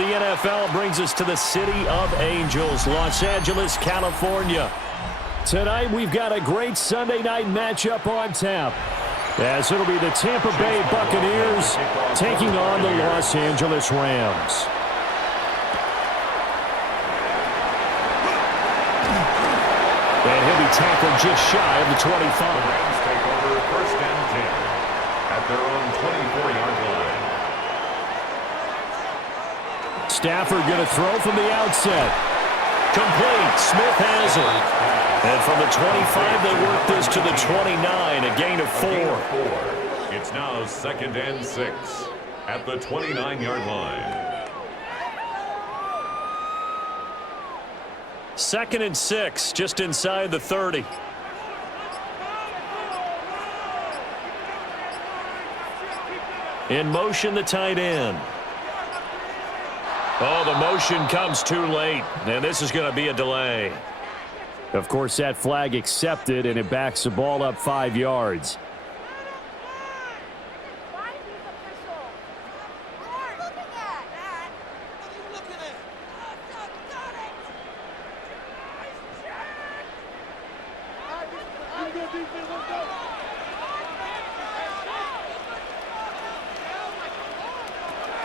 the NFL brings us to the City of Angels, Los Angeles, California. Tonight, we've got a great Sunday night matchup on tap, as it'll be the Tampa Bay Buccaneers taking on the Los Angeles Rams. And he'll be tackled just shy of the 25. The Rams take over first and 10 at their own 24-yard line. Stafford going to throw from the outset. Complete. Smith has it. And from the 25, they work this to the 29, a gain of 4. It's now 2nd and 6 at the 29-yard line. 2nd and 6, just inside the 30. In motion, the tight end. Oh, the motion comes too late, and this is going to be a delay. Of course, that flag accepted, and it backs the ball up 5 yards.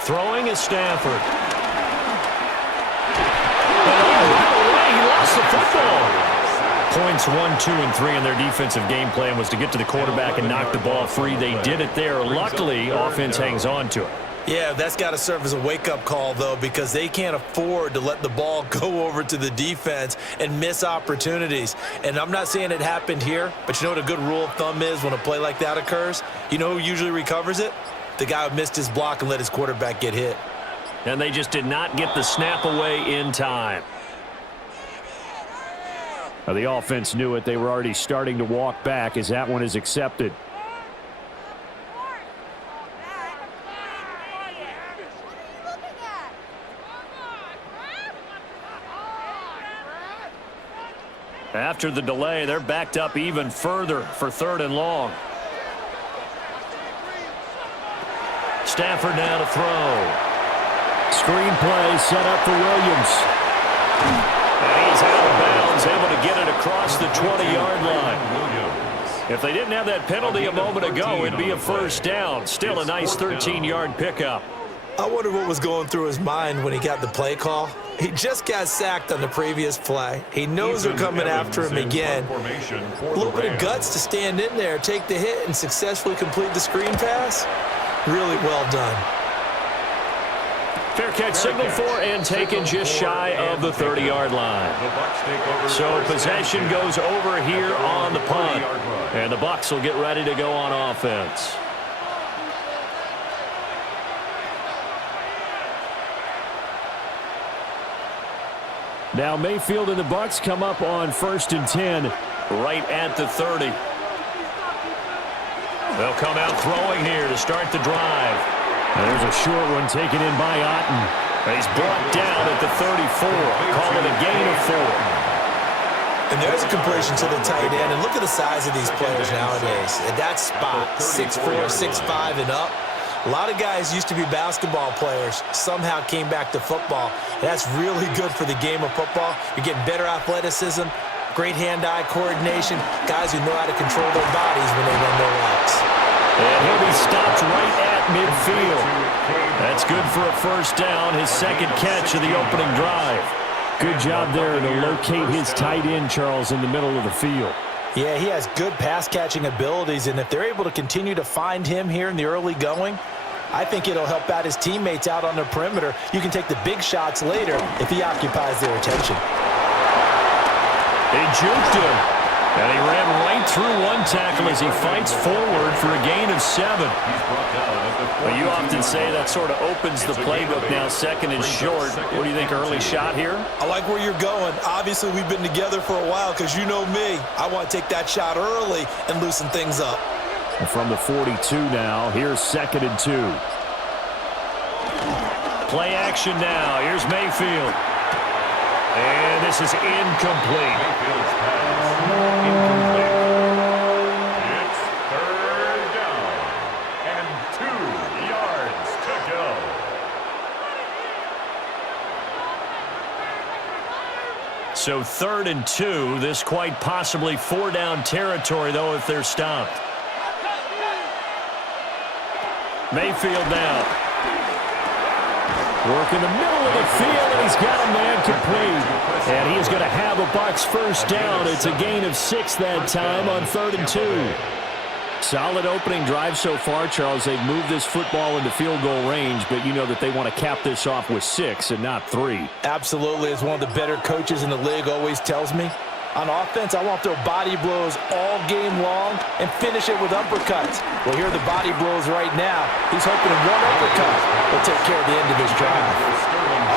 Throwing is Stafford. He lost the football. Points 1, 2, and 3 in their defensive game plan was to get to the quarterback and knock the ball free. They did it there. Luckily, offense hangs on to it. Yeah, that's got to serve as a wake-up call, though, because they can't afford to let the ball go over to the defense and miss opportunities. And I'm not saying it happened here, but you know what a good rule of thumb is when a play like that occurs? You know who usually recovers it? The guy who missed his block and let his quarterback get hit. And they just did not get the snap away in time. Now, the offense knew it. They were already starting to walk back as that one is accepted. After the delay, they're backed up even further for 3rd and long. Stafford now to throw. Screen play set up for Williams. And he's out of bounds, able to get it across the 20-yard line. If they didn't have that penalty a moment ago, it'd be a first down. Still a nice 13-yard pickup. I wonder what was going through his mind when he got the play call. He just got sacked on the previous play. He knows they're coming after him again. A little bit of guts to stand in there, take the hit, and successfully complete the screen pass. Really well done. Fair catch signaled for and taken just shy of the 30-yard line. So possession goes over here on the punt. And the Bucs will get ready to go on offense. Now Mayfield and the Bucs come up on 1st and 10 right at the 30. They'll come out throwing here to start the drive. And there's a short one taken in by Otten. He's brought down at the 34. Call it a gain of 4. And there's a completion to the tight end. And look at the size of these players nowadays. At that spot, 6'4", 6'5", and up. A lot of guys used to be basketball players, somehow came back to football. That's really good for the game of football. You're getting better athleticism, great hand-eye coordination, guys who know how to control their bodies when they run their routes. And he'll be stopped right at midfield. That's good for a first down, his 2nd catch of the opening drive. Good job there to locate his tight end, Charles, in the middle of the field. Yeah, he has good pass-catching abilities, and if they're able to continue to find him here in the early going, I think it'll help out his teammates out on the perimeter. You can take the big shots later if he occupies their attention. They juked him, and he ran right through one tackle as he fights forward for a gain of 7. Well, you often say that sort of opens the playbook now, 2nd and short. What do you think, early shot here? I like where you're going. Obviously, we've been together for a while because you know me. I want to take that shot early and loosen things up. And from the 42 now, here's 2nd and 2. Play action now. Here's Mayfield. And this is incomplete. Mayfield's pass incomplete. It's 3rd down and 2 yards to go. So 3rd and 2. This quite possibly 4-down territory, though, if they're stopped. Mayfield now. Work in the middle of the field, and he's got a man complete. And he is going to have a Bucs first down. It's a gain of 6 that time on 3rd and 2. Solid opening drive so far, Charles. They've moved this football into field goal range, but you know that they want to cap this off with 6 and not 3. Absolutely. As one of the better coaches in the league always tells me, on offense, I want to throw body blows all game long and finish it with uppercuts. Well, here are the body blows right now. He's hoping in one uppercut will take care of the end of his drive.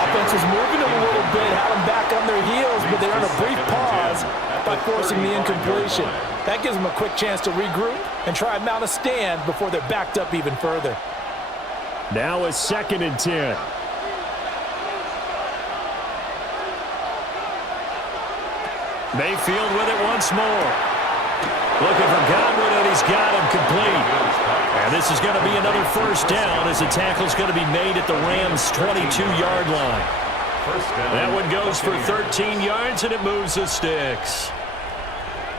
Offense was moving them a little bit, had them back on their heels, but they earned a brief pause by forcing the incompletion. That gives them a quick chance to regroup and try and mount a stand before they're backed up even further. Now a 2nd and 10. Mayfield with it once more. Looking for Godwin, and he's got him complete. And this is going to be another first down as the tackle's going to be made at the Rams' 22-yard line. That one goes for 13 yards, and it moves the sticks.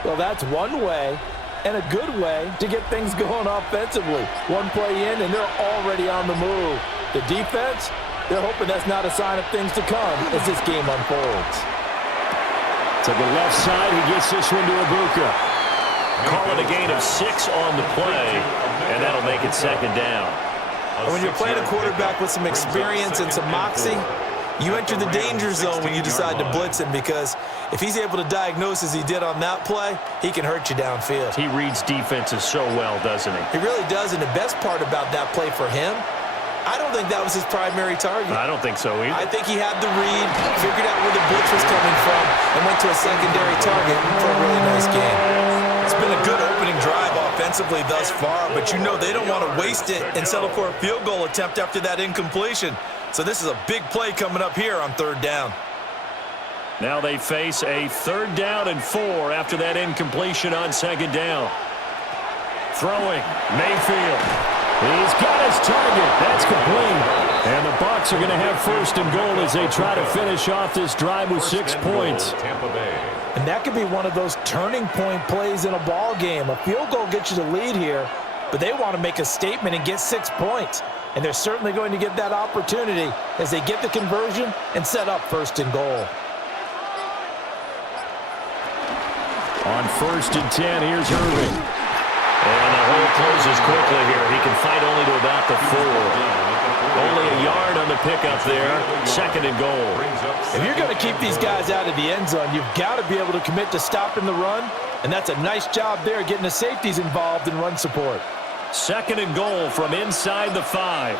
Well, that's one way and a good way to get things going offensively. One play in, and they're already on the move. The defense, they're hoping that's not a sign of things to come as this game unfolds. To the left side, he gets this one to Ibuka. Call it a gain of 6 on the play, and that'll make it 2nd down. And when you're playing a quarterback with some experience and some moxie, you enter the danger zone when you decide to blitz him, because if he's able to diagnose as he did on that play, he can hurt you downfield. He reads defenses so well, doesn't he? He really does, and the best part about that play for him, I don't think that was his primary target. I don't think so either. I think he had the read, figured out where the blitz was coming from, and went to a secondary target for a really nice game. It's been a good opening drive offensively thus far, but you know they don't want to waste it and settle for a field goal attempt after that incompletion. So this is a big play coming up here on 3rd down. Now they face a 3rd down and 4 after that incompletion on 2nd down. Throwing, Mayfield. He's got his target. That's complete. And the Bucs are going to have 1st and goal as they try to finish off this drive with 6 points. And that could be one of those turning point plays in a ball game. A field goal gets you the lead here, but they want to make a statement and get 6 points. And they're certainly going to get that opportunity as they get the conversion and set up 1st and goal. On 1st and 10, here's Irving. And the hole closes quickly here. He can fight only to about the 4. Only a yard on the pickup there. 2nd and goal. If you're going to keep these guys out of the end zone, you've got to be able to commit to stopping the run. And that's a nice job there, getting the safeties involved in run support. 2nd and goal from inside the 5.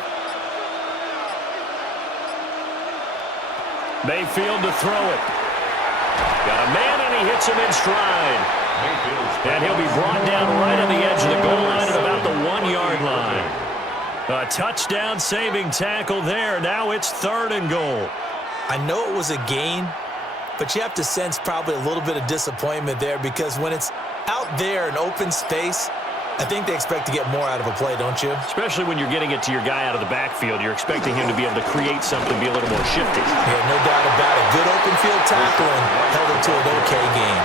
Mayfield to throw it. Got a man, and he hits him in stride. And he'll be brought down right on the edge of the goal line at about the 1-yard line. A touchdown saving tackle there. Now it's 3rd and goal. I know it was a gain, but you have to sense probably a little bit of disappointment there, because when it's out there in open space, I think they expect to get more out of a play, don't you? Especially when you're getting it to your guy out of the backfield. You're expecting him to be able to create something, be a little more shifty. Yeah, no doubt about it. Good open field tackling held him to an okay game.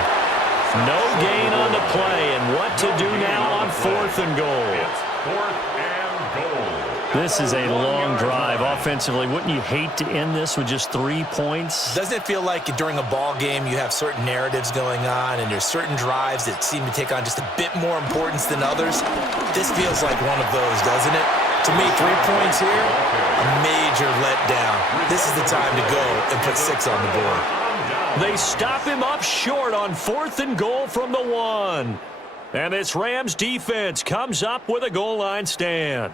No gain on the play, and what to do now on 4th and goal. It's 4th and goal. This is a long drive offensively. Wouldn't you hate to end this with just 3 points? Doesn't it feel like during a ball game you have certain narratives going on and there's certain drives that seem to take on just a bit more importance than others? This feels like one of those, doesn't it? To me, 3 points here, a major letdown. This is the time to go and put 6 on the board. They stop him up short on 4th and goal from the 1. And this Rams defense comes up with a goal line stand.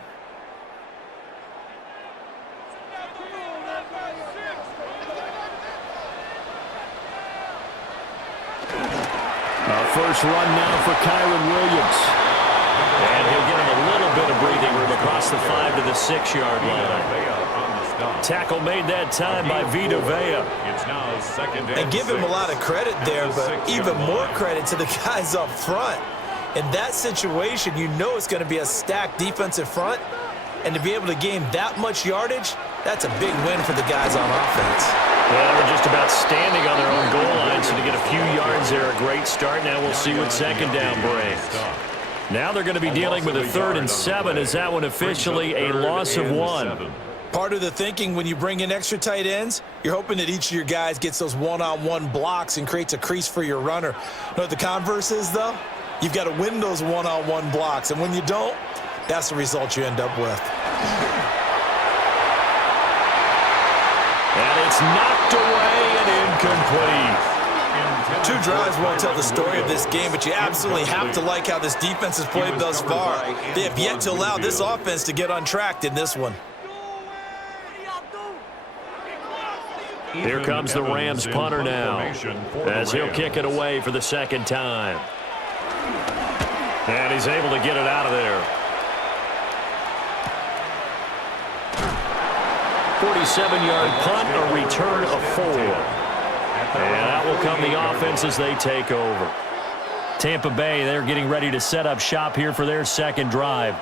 First run now for Kyron Williams. And he'll get him a little bit of breathing room across the 5 to the 6-yard line. Tackle made that time by Vita Vea. It's now 2nd and give him a lot of credit there, but even more credit to the guys up front. In that situation, you know it's going to be a stacked defensive front. And to be able to gain that much yardage, That's a big win for the guys on offense. Yeah, they were just about standing on their own goal line, so to get a few yards there, a great start. Now we'll see what second down brings. Now they're going to be dealing with a 3rd and 7. Is that one officially a loss of 1? Part of the thinking when you bring in extra tight ends, you're hoping that each of your guys gets those one-on-one blocks and creates a crease for your runner. You know what the converse is, though? You've got to win those one-on-one blocks, and when you don't, that's the result you end up with. And it's knocked away and incomplete. 2 drives won't tell the story of this game, but you absolutely have to like how this defense has played thus far. They have yet to allow this offense to get untracked in this one. Here comes the Rams punter now, as he'll kick it away for the 2nd time. And he's able to get it out of there. 47-yard punt, a return of 4. And out will come the offense as they take over. Tampa Bay, they're getting ready to set up shop here for their 2nd drive.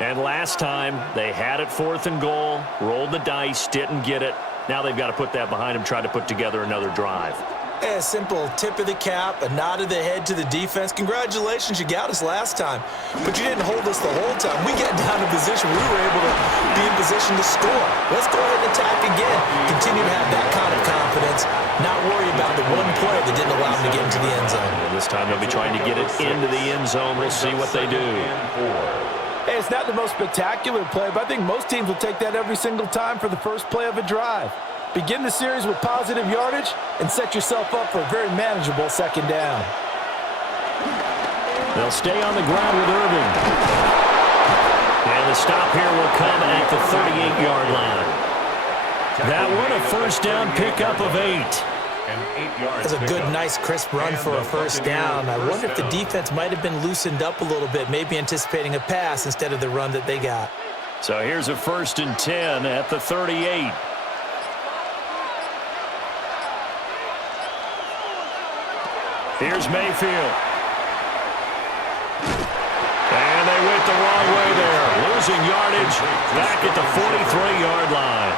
And last time, they had it 4th and goal, rolled the dice, didn't get it. Now they've got to put that behind them, try to put together another drive. A simple tip of the cap, a nod of the head to the defense. Congratulations, you got us last time. But you didn't hold us the whole time. We got down to position. We were able to be in position to score. Let's go ahead and attack again. Continue to have that kind of confidence. Not worry about the one play that didn't allow them to get into the end zone. And this time they'll be trying to get it into the end zone. We'll see what they do. Hey, it's not the most spectacular play, but I think most teams will take that every single time for the first play of a drive. Begin the series with positive yardage and set yourself up for a very manageable 2nd down. They'll stay on the ground with Irving. And the stop here will come at the 38-yard line. That one, a first down pickup of 8. That's a good, nice, crisp run for a first down. I wonder if the defense might have been loosened up a little bit, maybe anticipating a pass instead of the run that they got. So here's a 1st and 10 at the 38. Here's Mayfield. And they went the wrong way there. Losing yardage back at the 43-yard line.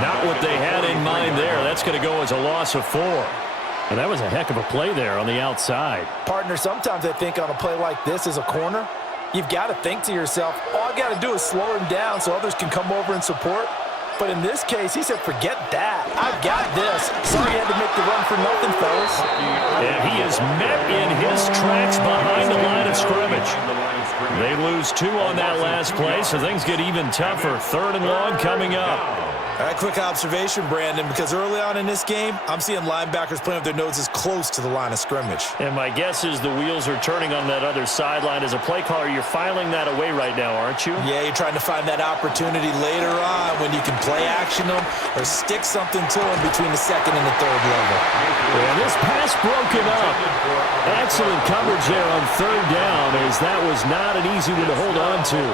Not what they had in mind there. That's going to go as a loss of 4. And that was a heck of a play there on the outside. Partner, sometimes I think on a play like this as a corner, you've got to think to yourself, all I got to do is slow him down so others can come over and support. But in this case, he said, forget that. I've got this. Sorry you had to make the run for nothing, fellas. And he is met in his tracks behind the line of scrimmage. They lose 2 on that last play, so things get even tougher. 3rd and long coming up. All right, quick observation, Brandon, because early on in this game, I'm seeing linebackers playing with their noses close to the line of scrimmage. And my guess is the wheels are turning on that other sideline. As a play caller, you're filing that away right now, aren't you? Yeah, you're trying to find that opportunity later on when you can play action them or stick something to them between the 2nd and the 3rd level. And this pass broken up. Excellent coverage there on 3rd down, as that was not an easy one to hold on to.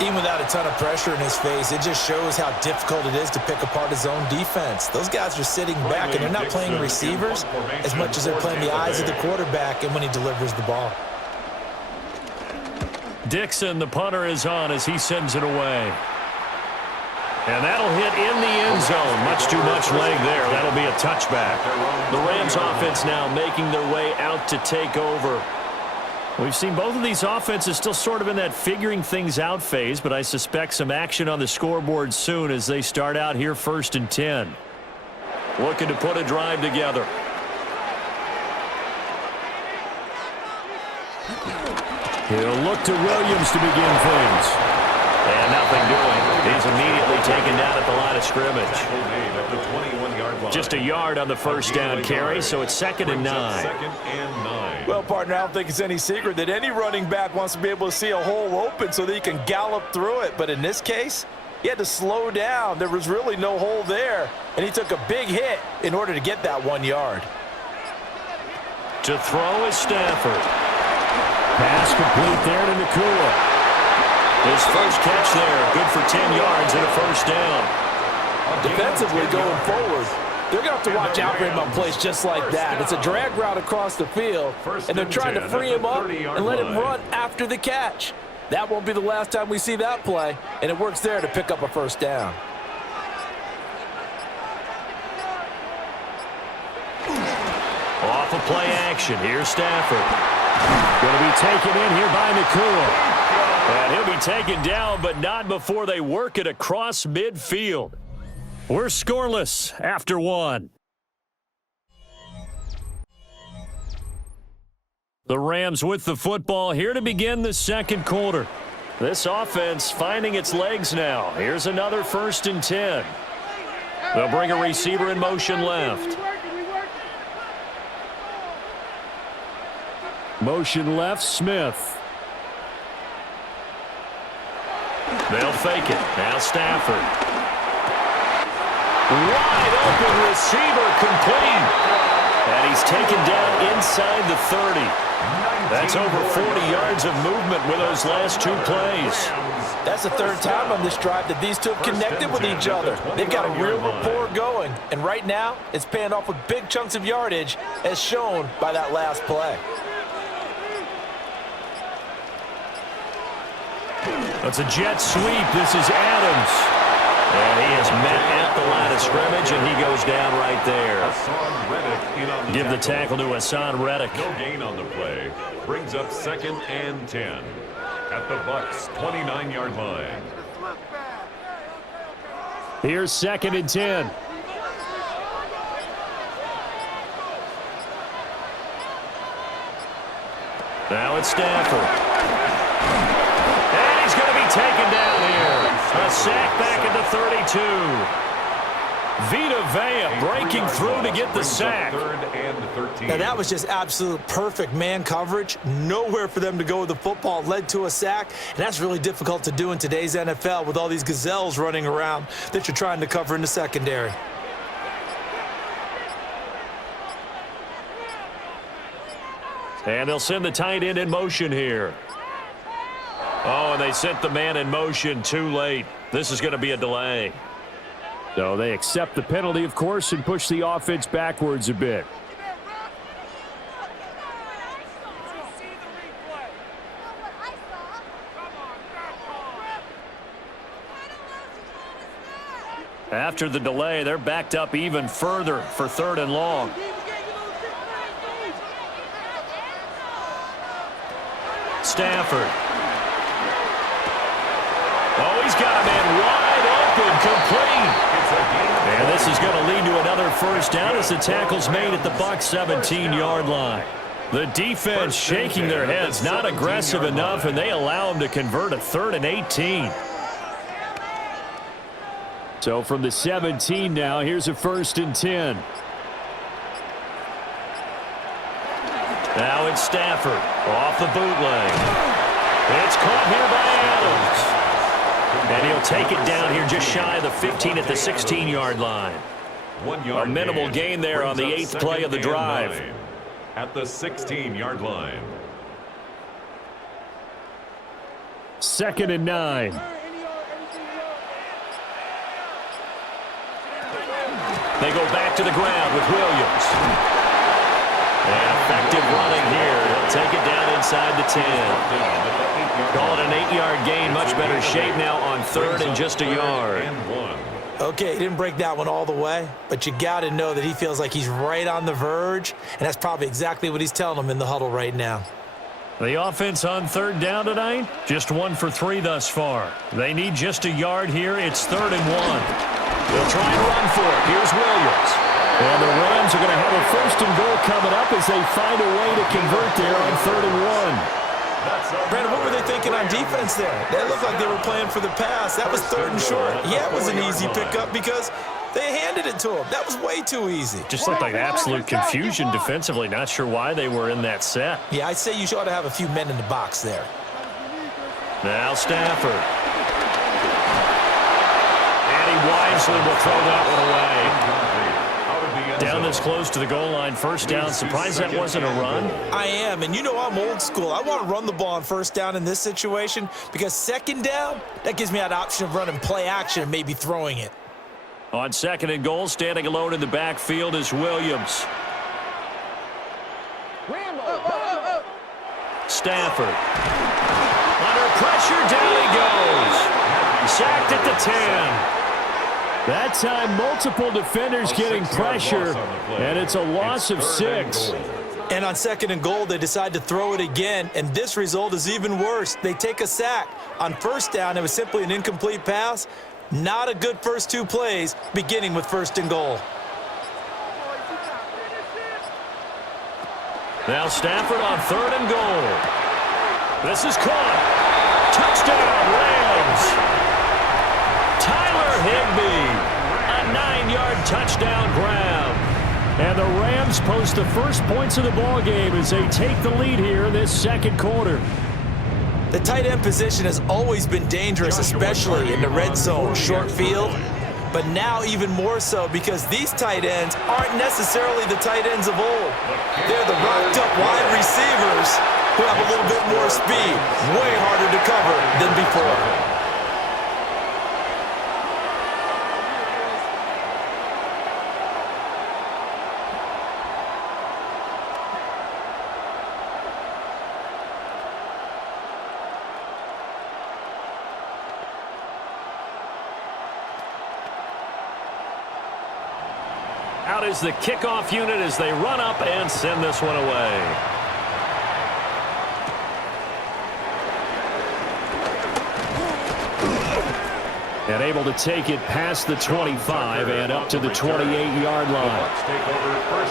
Even without a ton of pressure in his face, it just shows how difficult it is to pick apart his own defense. Those guys are sitting back, and they're not playing receivers as much as they're playing the eyes of the quarterback and when he delivers the ball. Dixon, the punter, is on as he sends it away. And that'll hit in the end zone. Much too much leg there. That'll be a touchback. The Rams offense now making their way out to take over. We've seen both of these offenses still sort of in that figuring things out phase, but I suspect some action on the scoreboard soon as they start out here 1st and 10. Looking to put a drive together. He'll look to Williams to begin things. And nothing doing. He's immediately taken down at the line of scrimmage. Just a yard on the first down carry, so it's 2nd and 9. Well, partner, I don't think it's any secret that any running back wants to be able to see a hole open so that he can gallop through it. But in this case, he had to slow down. There was really no hole there, and he took a big hit in order to get that 1 yard. To throw is Stafford. Pass complete there to Nakua. His first catch there, good for 10 yards and a first down. Defensively going forward, they're going to have to watch out for him on plays just like that. It's a drag route across the field, and they're trying to free him up and let him run after the catch. That won't be the last time we see that play, and it works there to pick up a first down. Off of play action. Here's Stafford. Going to be taken in here by Nakua. And he'll be taken down, but not before they work it across midfield. We're scoreless after one. The Rams with the football here to begin the second quarter. This offense finding its legs now. Here's another 1st and 10. They'll bring a receiver in motion left. Motion left, Smith. They'll fake it. Now Stafford. Wide open receiver complete. And he's taken down inside the 30. That's over 40 yards of movement with those last 2 plays. That's the 3rd time on this drive that these two have connected with each other. They've got a real rapport going. And right now, it's paying off with big chunks of yardage, as shown by that last play. It's a jet sweep. This is Adams. And he is met at the line of scrimmage, and he goes down right there. Give the tackle to Hassan Reddick. No gain on the play. Brings up 2nd and 10 at the Bucs' 29-yard line. Here's 2nd and 10. Now it's Stafford. And he's going to be taken down here. A sack back at the 32. Vita Vea breaking through to get the sack. 3rd and 13. Now, that was just absolute perfect man coverage. Nowhere for them to go with the football. Led to a sack, and that's really difficult to do in today's NFL with all these gazelles running around that you're trying to cover in the secondary. And they'll send the tight end in motion here. Oh, and they sent the man in motion too late. This is going to be a delay. So they accept the penalty, of course, and push the offense backwards a bit. After the delay, they're backed up even further for 3rd and long. Stafford. Oh, he's got a man wide open, complete. And this is going to lead to another first down as the tackle's made at the Bucs' 17-yard line. The defense shaking their heads, not aggressive enough, and they allow them to convert a 3rd and 18. So from the 17 now, here's a 1st and 10. Now it's Stafford off the bootleg. It's caught here by Adams. And he'll take it down here just shy of the 15 at the 16-yard line. 1 yard a minimal gain there on the 8th play of the drive. At the 16-yard line. 2nd and 9. They go back to the ground with Williams. And effective running here. He'll take it down inside the 10. Call it an 8-yard gain. Much better shape now on 3rd and just a yard. Okay, he didn't break that one all the way, but you got to know that he feels like he's right on the verge, and that's probably exactly what he's telling them in the huddle right now. The offense on 3rd down tonight, just 1 for 3 thus far. They need just a yard here. It's 3rd and 1. They'll try and run for it. Here's Williams. And the Rams are going to have a 1st and goal coming up as they find a way to convert there on 3rd and 1. Brandon, what were they thinking on defense there? They looked like they were playing for the pass. That was 3rd and short. Yeah, it was an easy pickup because they handed it to him. That was way too easy. Just looked like absolute confusion defensively. Not sure why they were in that set. Yeah, I'd say you ought to have a few men in the box there. Now Stafford. And he wisely will throw that one away. Down this close to the goal line, 1st down. Surprised that wasn't a run? I am, and you know I'm old school. I want to run the ball on 1st down in this situation because 2nd down, that gives me that option of running play action and maybe throwing it. On 2nd and goal, standing alone in the backfield is Williams. Stafford. Under pressure, down he goes. Sacked at the 10. That time, multiple defenders getting pressure, and it's a loss of 6. And on 2nd and goal, they decide to throw it again, and this result is even worse. They take a sack. On 1st down, it was simply an incomplete pass. Not a good first 2 plays, beginning with 1st and goal. Now Stafford on 3rd and goal. This is caught. Touchdown, Rams. Tyler Higbee, a 9-yard touchdown grab. And the Rams post the first points of the ball game as they take the lead here in this 2nd quarter. The tight end position has always been dangerous, especially in the red zone, short field. But now even more so because these tight ends aren't necessarily the tight ends of old. They're the rocked-up wide receivers who have a little bit more speed, way harder to cover than before. Out is the kickoff unit as they run up and send this one away. And able to take it past the 25 and up to the 28-yard line.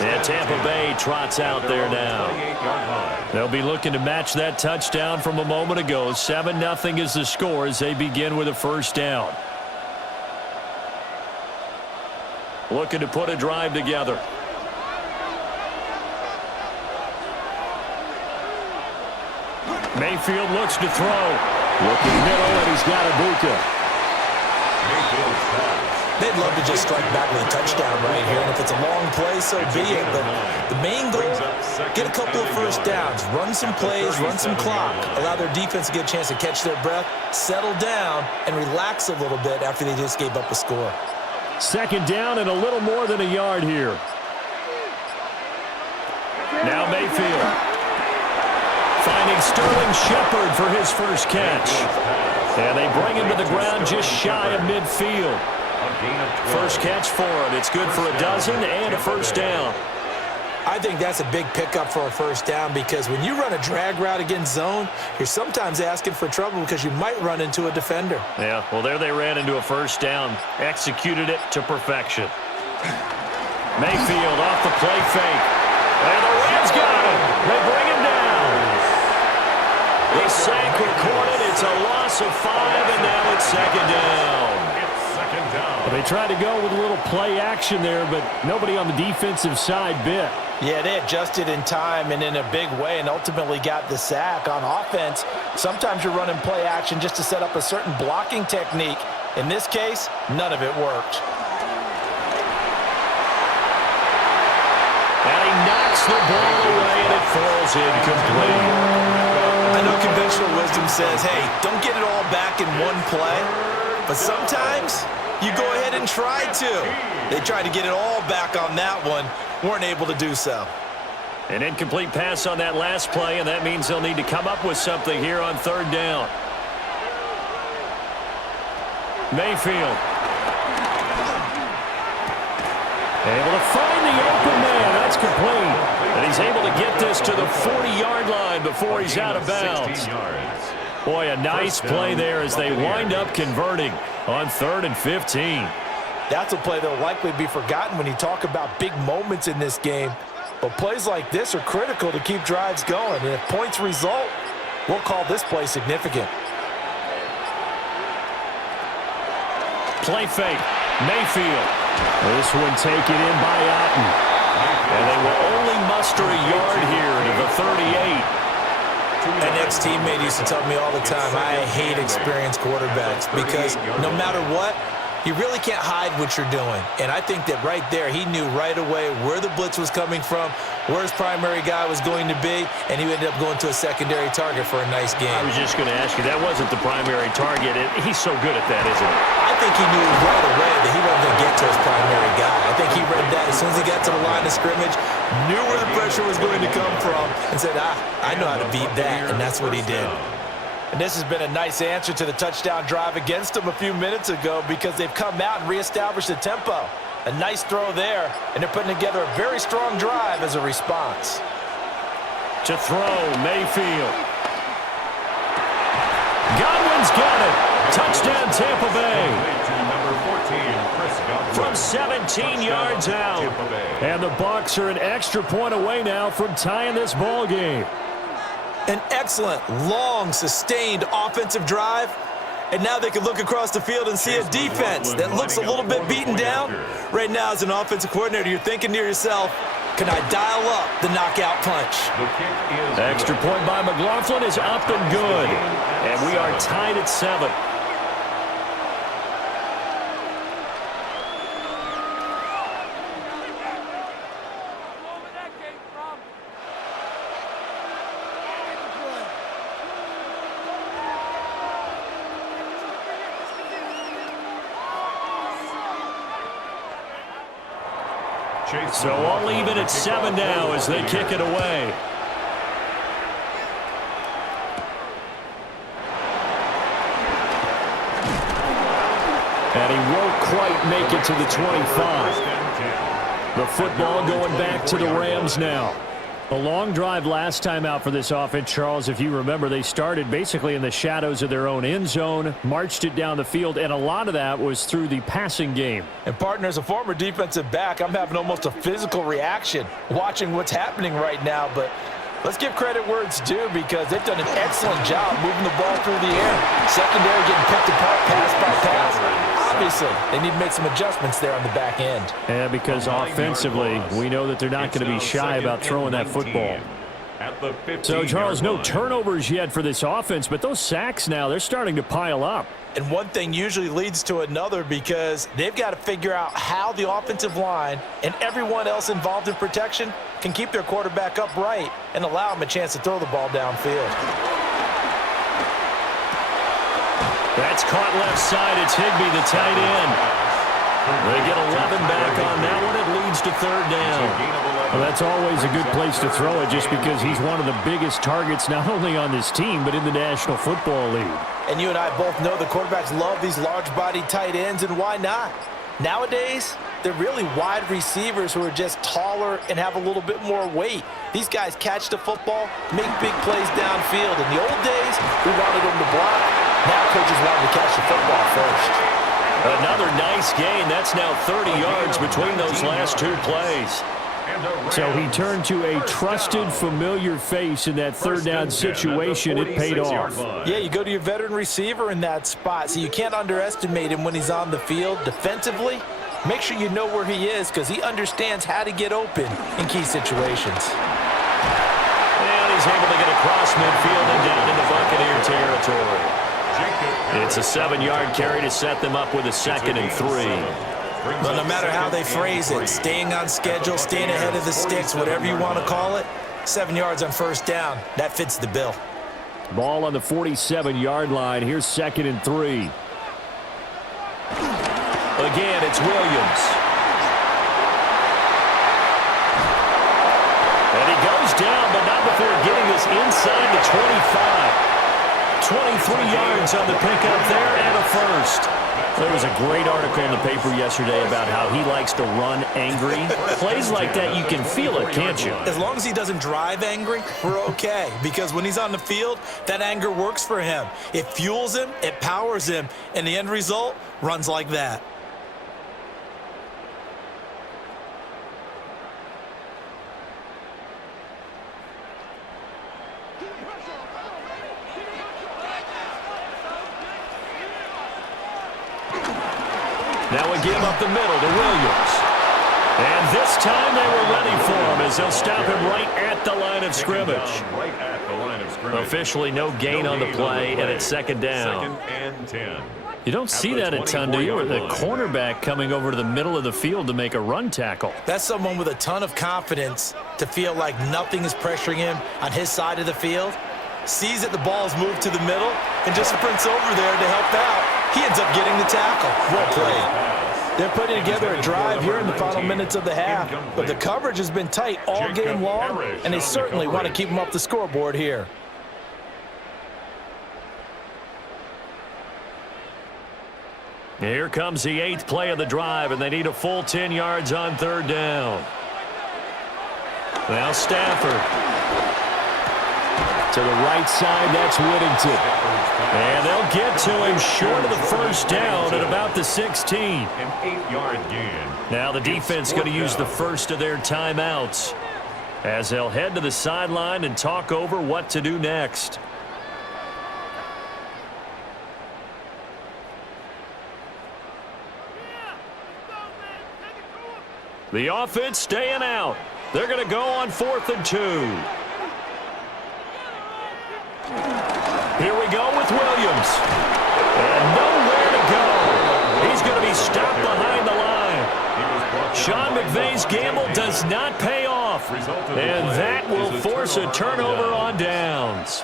And Tampa Bay trots out there now. They'll be looking to match that touchdown from a moment ago. 7-0 is the score as they begin with a 1st down. Looking to put a drive together. Mayfield looks to throw. Looking middle, and he's got Ibuka. They'd love to just strike back with a touchdown right here, and if it's a long play, so be it. But the main goal, get a couple of 1st downs, run some plays, run some clock, allow their defense to get a chance to catch their breath, settle down, and relax a little bit after they just gave up a score. 2nd down and a little more than a yard here. Now Mayfield. Finding Sterling Shepard for his first catch. And they bring him to the ground just shy of midfield. First catch for him. It's good for a dozen and a 1st down. I think that's a big pickup for a 1st down because when you run a drag route against zone, you're sometimes asking for trouble because you might run into a defender. Yeah, well, there they ran into a 1st down. Executed it to perfection. Mayfield off the play fake. And the Rams got him. They bring him down. The sack recorded. It's a loss of 5, and now it's 2nd down. Well, they tried to go with a little play action there, but nobody on the defensive side bit. Yeah, they adjusted in time and in a big way and ultimately got the sack. On offense, sometimes you're running play action just to set up a certain blocking technique. In this case, none of it worked. And he knocks the ball away, and it falls incomplete. I know conventional wisdom says, hey, don't get it all back in one play. But sometimes you go ahead and try to. They tried to get it all back on that one. Weren't able to do so. An incomplete pass on that last play, and that means they'll need to come up with something here on 3rd down. Mayfield. Able to find the open man. That's complete. And he's able to get this to the 40-yard line before he's out of bounds. Boy, a nice play there as they wind up converting on 3rd and 15. That's a play that will likely be forgotten when you talk about big moments in this game. But plays like this are critical to keep drives going. And if points result, we'll call this play significant. Play fake. Mayfield. This one taken in by Otten. And they will only muster a yard here to the 38. An ex-teammate used to tell me all the time, I hate experienced quarterbacks because no matter what, you really can't hide what you're doing. And I think that right there, he knew right away where the blitz was coming from, where his primary guy was going to be, and he ended up going to a secondary target for a nice game. I was just going to ask you, that wasn't the primary target. He's so good at that, isn't he? I think he knew right away that he wasn't going to get to his primary guy. I think he read that as soon as he got to the line of scrimmage, knew where the pressure was going to come from, and said, I know how to beat that, and that's what he did. And this has been a nice answer to the touchdown drive against them a few minutes ago because they've come out and reestablished the tempo. A nice throw there, and they're putting together a very strong drive as a response. To throw, Mayfield. Godwin's got it. Touchdown, Tampa Bay. From 17 yards out. And the Bucs are an extra point away now from tying this ball game. An excellent, long, sustained offensive drive. And now they can look across the field and see a defense that looks a little bit beaten down. Right now, as an offensive coordinator, you're thinking to yourself, can I dial up the knockout punch? Extra point by McLaughlin is up and good. And we are tied at 7. So all even at 7 now as they kick it away. And he won't quite make it to the 25. The football going back to the Rams now. A long drive last time out for this offense, Charles. If you remember, they started basically in the shadows of their own end zone, marched it down the field, and a lot of that was through the passing game. And, partner, as a former defensive back, I'm having almost a physical reaction watching what's happening right now. But let's give credit where it's due because they've done an excellent job moving the ball through the air. Secondary getting picked apart pass by pass. Obviously, they need to make some adjustments there on the back end. Yeah, because offensively, we know that they're not going to be shy about throwing that football. So, Charles, no turnovers yet for this offense, but those sacks now, they're starting to pile up. And one thing usually leads to another because they've got to figure out how the offensive line and everyone else involved in protection can keep their quarterback upright and allow him a chance to throw the ball downfield. That's caught left side. It's Higbee, the tight end. They get 11 back on that one. It leads to 3rd down. Well, that's always a good place to throw it just because he's one of the biggest targets not only on this team but in the National Football League. And you and I both know the quarterbacks love these large-bodied tight ends, and why not? Nowadays, they're really wide receivers who are just taller and have a little bit more weight. These guys catch the football, make big plays downfield. In the old days, we wanted them to block. Now coaches wanted to catch the football first. Another nice gain. That's now 30 yards between those last 2 plays. So he turned to a trusted, familiar face in that 3rd down situation. It paid off. Yeah, you go to your veteran receiver in that spot, so you can't underestimate him when he's on the field defensively. Make sure you know where he is because he understands how to get open in key situations. And he's able to get across midfield and down into Buccaneer territory. It's a 7-yard carry to set them up with a 2nd and 3. But no matter how they phrase it, staying on schedule, staying ahead of the sticks, whatever you want to call it, 7 yards on 1st down, that fits the bill. Ball on the 47-yard line. Here's 2nd and 3. Again, it's Williams. And he goes down, but not before getting this inside the 25. 23 yards on the pickup there and a 1st. There was a great article in the paper yesterday about how he likes to run angry. Plays like that, you can feel it, can't you? As long as he doesn't drive angry, we're okay. Because when he's on the field, that anger works for him. It fuels him, it powers him, and the end result runs like that. Now a give up the middle to Williams. And this time they were ready for him as they'll stop him right at the line of scrimmage. Officially no gain on the play, and it's 2nd down. 2nd and 10. You don't see that a ton, do you? Or the cornerback coming over to the middle of the field to make a run tackle. That's someone with a ton of confidence to feel like nothing is pressuring him on his side of the field. Sees that the ball's moved to the middle and just sprints over there to help out. He ends up getting the tackle. Well played. They're putting together a drive here in the final minutes of the half, but the coverage has been tight all game long, and they certainly want to keep them up the scoreboard here. Here comes the 8th play of the drive, and they need a full 10 yards on 3rd down. Now Stafford. To the right side, that's Whittington. And they'll get to him short of the 1st down at about the 16. An 8-yard gain. Now the defense going to use the first of their timeouts as they'll head to the sideline and talk over what to do next. The offense staying out. They're going to go on 4th and 2. Here we go with Williams. And nowhere to go. He's going to be stopped behind the line. Sean McVay's gamble does not pay off. And that will force a turnover on downs.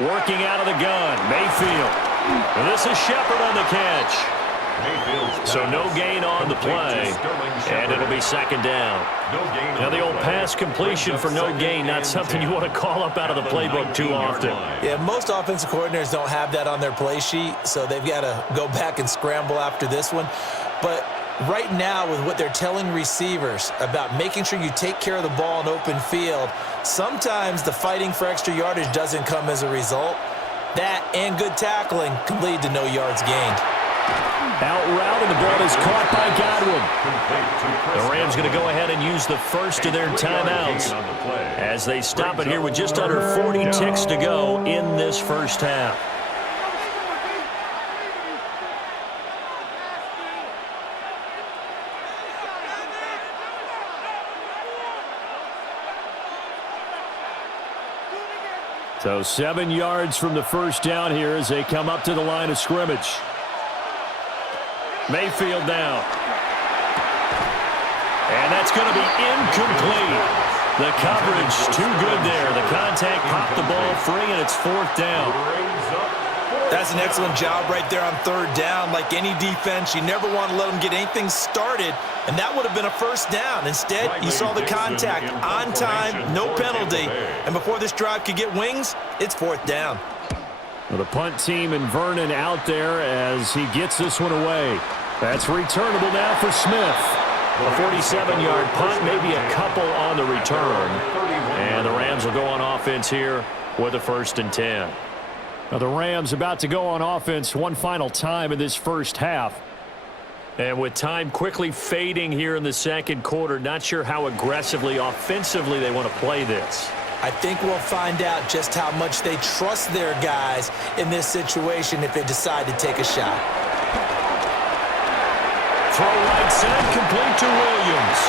Working out of the gun, Mayfield. And this is Shepard on the catch. So no gain on the play, and it'll be 2nd down. Now the old pass completion for no gain, not something you want to call up out of the playbook too often. Yeah, most offensive coordinators don't have that on their play sheet, so they've got to go back and scramble after this one. But right now, with what they're telling receivers about making sure you take care of the ball in open field, sometimes the fighting for extra yardage doesn't come as a result. That and good tackling can lead to no yards gained. Out route, and the ball is caught by Godwin. The Rams going to go ahead and use the first of their timeouts as they stop it here with just under 40 ticks to go in this first half. So 7 yards from the first down here as they come up to the line of scrimmage. Mayfield now. And that's going to be incomplete. The coverage too good there. The contact popped the ball free, and it's 4th down. That's an excellent job right there on 3rd down. Like any defense, you never want to let them get anything started, and that would have been a 1st down. Instead, you saw the contact on time, no penalty, and before this drive could get wings, it's 4th down. Well, the punt team and Vernon out there as he gets this one away. That's returnable now for Smith. A 47-yard punt, maybe a couple on the return. And the Rams will go on offense here with a 1st and 10. Now the Rams about to go on offense one final time in this first half. And with time quickly fading here in the 2nd quarter, not sure how aggressively, offensively they want to play this. I think we'll find out just how much they trust their guys in this situation if they decide to take a shot. Throw right side, complete to Williams.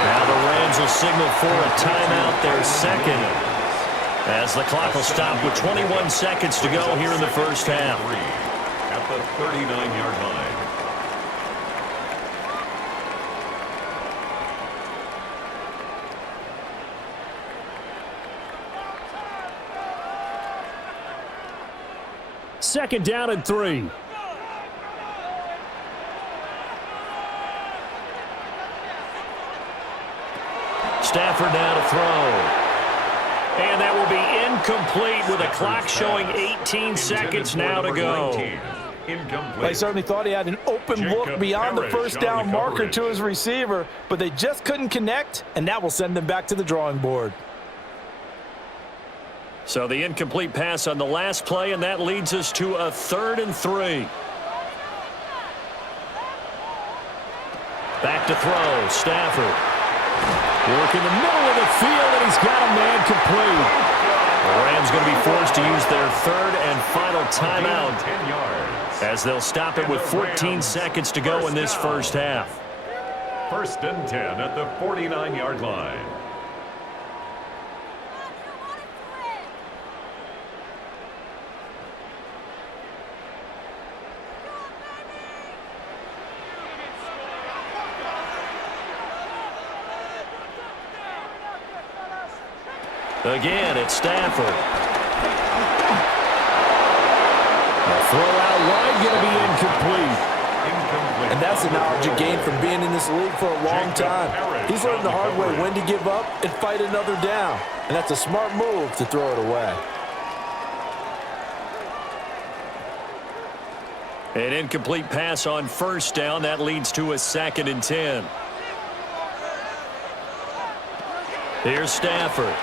Now the Rams will signal for a timeout, their 2nd, as the clock will stop with 21 seconds to go here in the first half. At the 39-yard line. Second down and 3. Stafford now to throw. And that will be incomplete with a clock showing 18 seconds now to go. They certainly thought he had an open look beyond the 1st down marker to his receiver, but they just couldn't connect, and that will send them back to the drawing board. So the incomplete pass on the last play, and that leads us to a 3rd and 3. Back to throw, Stafford. Work in the middle of the field, and he's got a man complete. The Rams going to be forced to use their 3rd and final timeout as they'll stop it with 14 seconds to go in this first half. 1st and 10 at the 49-yard line. Again, it's Stafford. The throw out wide going to be incomplete. And that's the knowledge you gain from being in this league for a long time. He's learned the hard way when to give up and fight another down. And that's a smart move to throw it away. An incomplete pass on first down. That leads to a 2nd and 10. Here's Stafford.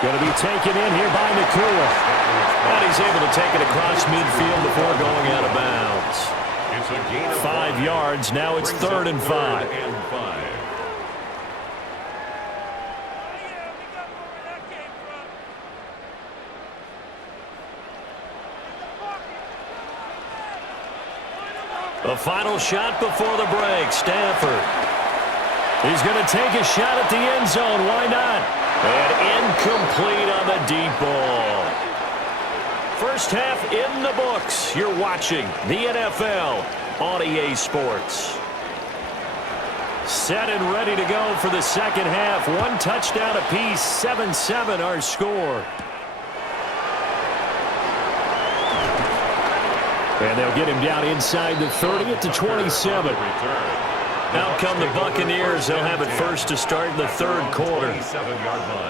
Going to be taken in here by Nakua. And he's able to take it across midfield before going out of bounds. It's a gain of 5 yards. Now it's 3rd and 5. The final shot before the break. Stafford. He's going to take a shot at the end zone. Why not? And incomplete on the deep ball. First half in the books. You're watching the NFL on EA Sports. Set and ready to go for the second half. 1 touchdown apiece. 7-7 our score. And they'll get him down inside the 30 at the 27. Out come the Buccaneers. They'll have it first to start in the 3rd quarter.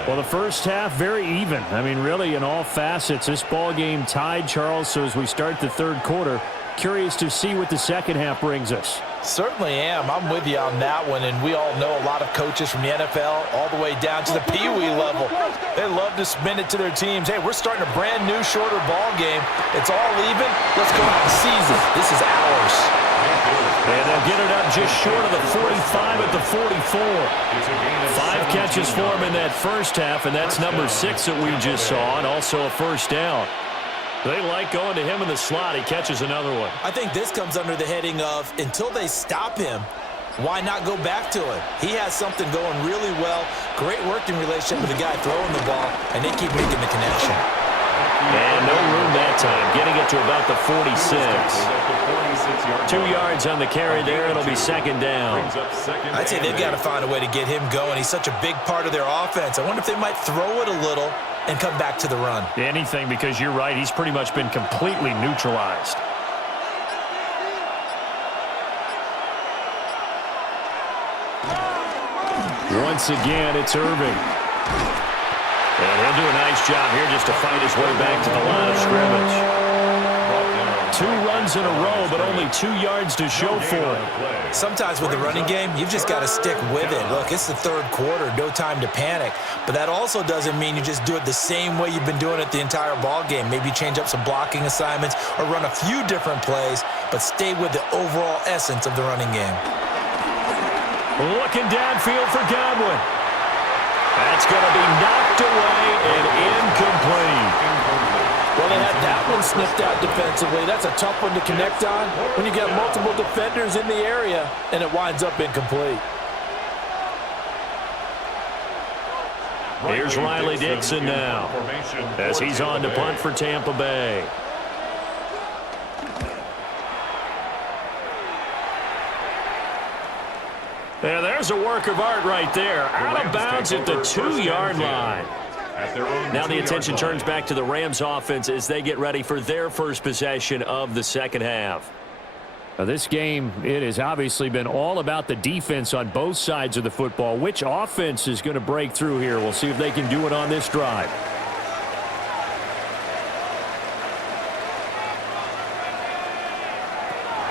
Well, the first half, very even. I mean, really, in all facets, this ball game tied, Charles. So as we start the 3rd quarter, curious to see what the second half brings us. Certainly am. I'm with you on that one, and we all know a lot of coaches from the NFL all the way down to the Pee-wee level. They love to spin it to their teams. Hey, we're starting a brand new, shorter ball game. It's all even. Let's go out and seize it. This is ours. And they'll get it up just short of the 45 at the 44. 5 catches for him in that first half, and that's number 6 that we just saw, and also a first down. They like going to him in the slot. He catches another one. I think this comes under the heading of, until they stop him, why not go back to him? He has something going really well. Great working relationship with the guy throwing the ball, and they keep making the connection. And no room that time. Getting it to about the 46. 2 yards on the carry there. It'll be 2nd down. I'd say they've got to find a way to get him going. He's such a big part of their offense. I wonder if they might throw it a little and come back to the run. Anything, because you're right. He's pretty much been completely neutralized. Once again, it's Irving. And he'll do a nice job here just to fight his way back to the line of scrimmage. 2 runs in a row, but only 2 yards to show for it. Sometimes with the running game, you've just got to stick with it. Look, it's the 3rd quarter, no time to panic. But that also doesn't mean you just do it the same way you've been doing it the entire ball game. Maybe change up some blocking assignments or run a few different plays, but stay with the overall essence of the running game. Looking downfield for Godwin. That's going to be knocked away and incomplete. Well, they had that one sniffed out defensively. That's a tough one to connect on when you got multiple defenders in the area, and it winds up incomplete. Here's Riley Dixon now as he's on to punt for Tampa Bay. Yeah, there's a work of art right there. Out of bounds at the 2-yard line. Now the attention turns back to the Rams offense as they get ready for their first possession of the second half. Now this game, it has obviously been all about the defense on both sides of the football. Which offense is going to break through here? We'll see if they can do it on this drive.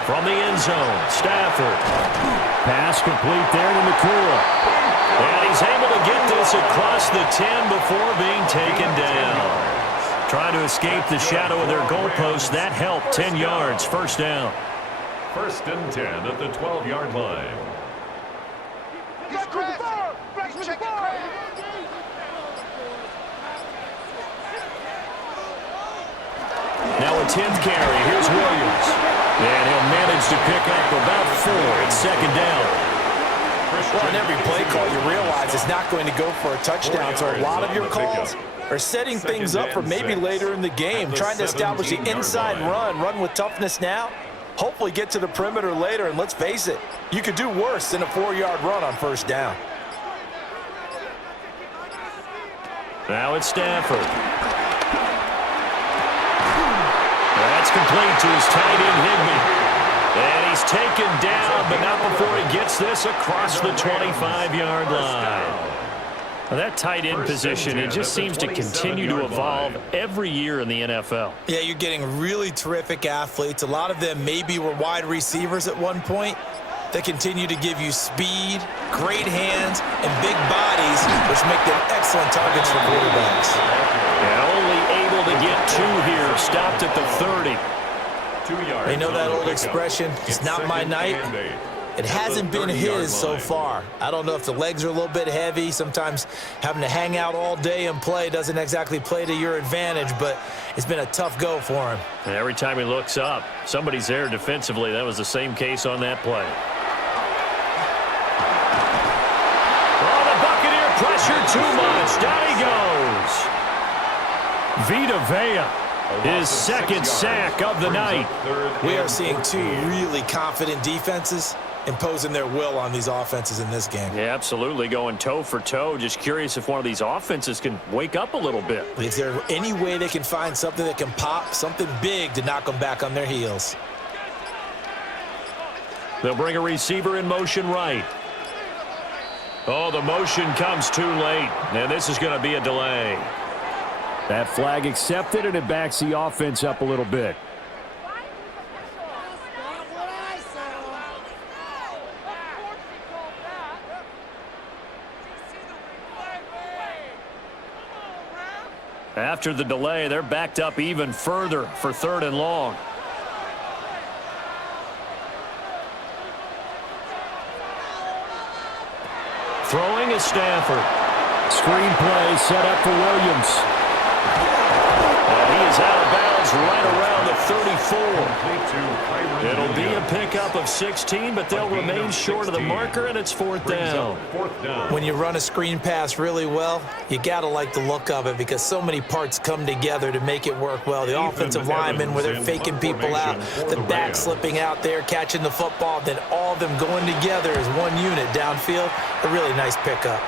From the end zone, Stafford. Pass complete there to Nakua. And he's able to get this across the 10 before being taken down. Trying to escape the shadow of their goalpost. That helped. 10 yards. First down. 1st and 10 at the 12-yard line. Now a 10th carry. Here's Williams. And he'll manage to pick up about 4. It's 2nd down. Well, in every play call, you realize it's not going to go for a touchdown. So a lot of your calls are setting things up for maybe later in the game, trying to establish the inside run with toughness now. Hopefully get to the perimeter later, and let's face it, you could do worse than a 4-yard run on first down. Now it's Stafford. That's complete to his tight end, Higbee. And he's taken down, but not before he gets this across the 25-yard line. Well, that tight end position, it just seems to continue to evolve every year in the NFL. Yeah, you're getting really terrific athletes. A lot of them maybe were wide receivers at one point. They continue to give you speed, great hands, and big bodies, which make them excellent targets for quarterbacks. And only able to get two here, stopped at the 30. They know that old expression, it's not my night. It hasn't been his so far. I don't know if the legs are a little bit heavy. Sometimes having to hang out all day and play doesn't exactly play to your advantage, but it's been a tough go for him. And every time he looks up, somebody's there defensively. That was the same case on that play. Oh, the Buccaneer pressure too much. Down he goes. Vita Vea. His second sack of the night. We are seeing two really confident defenses imposing their will on these offenses in this game. Yeah, absolutely, going toe for toe. Just curious if one of these offenses can wake up a little bit. Is there any way they can find something that can pop, something big to knock them back on their heels? They'll bring a receiver in motion right. Oh, the motion comes too late, and this is going to be a delay. That flag accepted, and it backs the offense up a little bit. After the delay, they're backed up even further for 3rd and long. Throwing is Stafford. Screen play set up for Williams. He is out of bounds right around the 34. It'll be a pickup of 16, but they'll remain short of the marker, and it's 4th down. When you run a screen pass really well, you got to like the look of it because so many parts come together to make it work well. The offensive linemen, where they're faking people out, the back slipping out there, catching the football, then all of them going together as one unit downfield. A really nice pickup.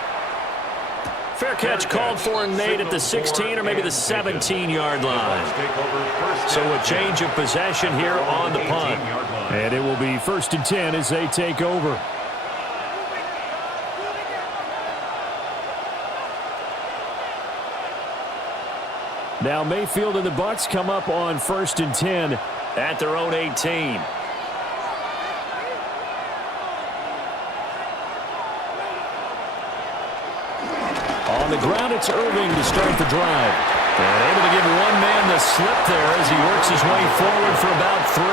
Fair catch called for Nate at the 16 or maybe the 17-yard line. So a change of possession here on the punt. And it will be 1st and 10 as they take over. Now Mayfield and the Bucs come up on 1st and 10 at their own 18. On the ground, it's Irving to start the drive. And able to give one man the slip there as he works his way forward for about 3.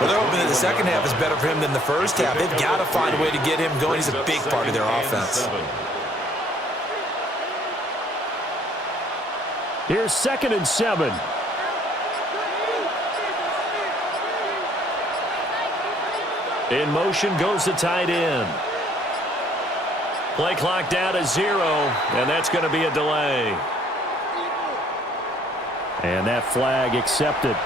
Well, they're hoping that the second half is better for him than the first half. They've got to find a way to get him going. He's a big part of their offense. Here's 2nd and 7. In motion goes the tight end. Play clock down to 0, and that's going to be a delay. And that flag accepted.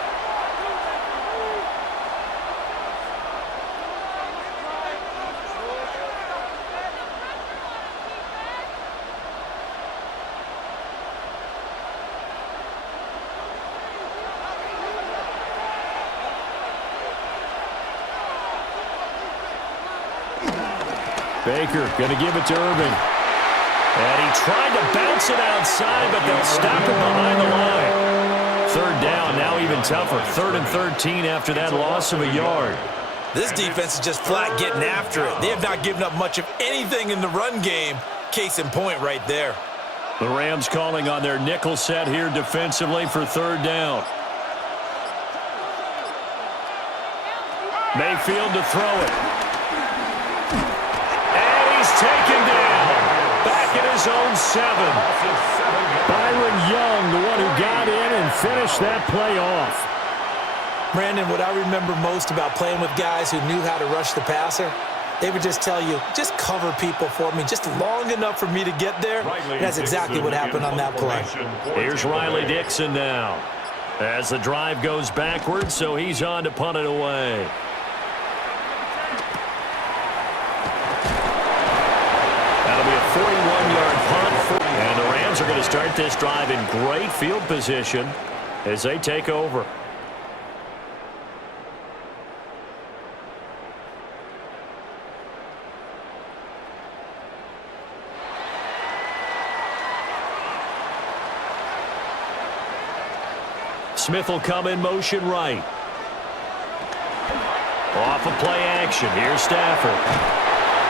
Baker going to give it to Irving. And he tried to bounce it outside, but they'll stop him behind the line. 3rd down, now even tougher. 3rd and 13 after that loss of a yard. This defense is just flat getting after it. They have not given up much of anything in the run game. Case in point right there. The Rams calling on their nickel set here defensively for 3rd down. Mayfield to throw it. Taken down. Back at his own 7. Byron Young, the one who got in and finished that play off. Brandon, what I remember most about playing with guys who knew how to rush the passer, they would just tell you, just cover people for me, just long enough for me to get there. And that's exactly what happened on that play. Here's Riley Dixon now. As the drive goes backwards, so he's on to punt it away. That'll be a 41-yard punt. And the Rams are going to start this drive in great field position. as they take over. Smith will come in motion right. Off of play action. Here's Stafford.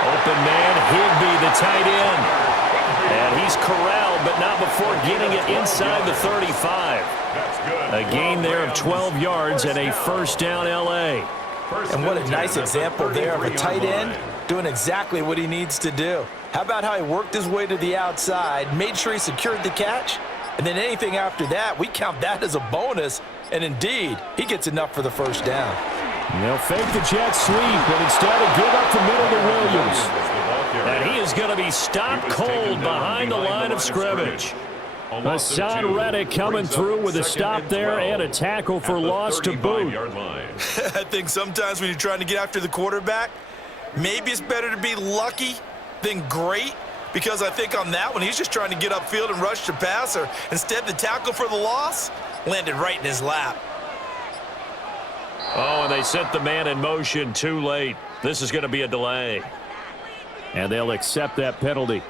Open man, Higbee, the tight end. And he's corralled, but not before getting it inside the 35. A gain there of 12 yards and a first down L.A. And what a nice example there of a tight end doing exactly what he needs to do. How about how he worked his way to the outside, made sure he secured the catch, and then anything after that, we count that as a bonus. And indeed, he gets enough for the first down. They'll fake the jet sweep, but instead of give up the middle to Williams. And he is going to be stopped cold behind the line of scrimmage. Hassan Reddick coming through with a stop there and a tackle for loss to boot. I think sometimes when you're trying to get after the quarterback, maybe it's better to be lucky than great. Because I think on that one, he's just trying to get upfield and rush the passer. Instead, the tackle for the loss landed right in his lap. Oh, and they sent the man in motion too late. This is going to be a delay. And they'll accept that penalty.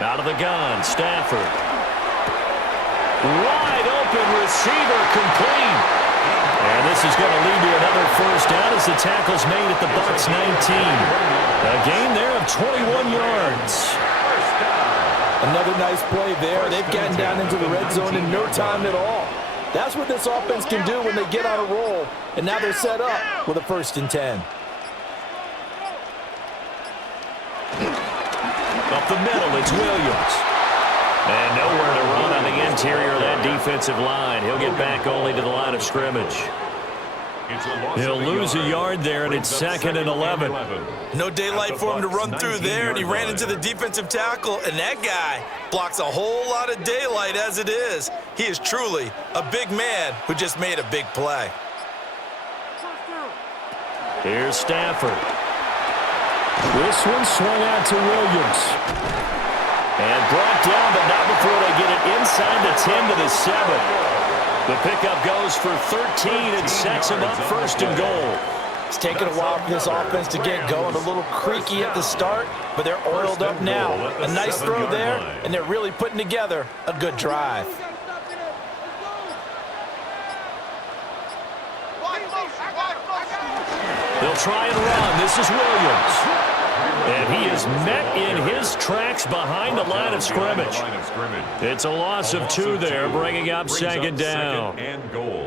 Out of the gun, Stafford. Wide open receiver, complete. And this is going to lead to another first down as the tackle's made at the Bucs 19. A gain there of 21 yards. Another nice play there. They've gotten down into the red zone in no time at all. That's what this offense can do when they get on a roll. And now they're set up with a 1st and 10. Up the middle, it's Williams. And nowhere to run on the interior of that defensive line. He'll get back only to the line of scrimmage. He'll lose a yard there, and it's 2nd and 11. No daylight for him to run through there, and he ran into the defensive tackle, and that guy blocks a whole lot of daylight as it is. He is truly a big man who just made a big play. Here's Stafford. This one swung out to Williams. And brought down, but not before they get it inside the 10 to the 7. The pickup goes for 13 and sets him up 1st and goal. It's taken a while for this offense to get going. A little creaky at the start, but they're oiled up now. A nice throw there, and they're really putting together a good drive. They'll try and run. This is Williams. And he is met in his tracks behind the line of scrimmage. It's a loss of 2 there, bringing up 2nd down.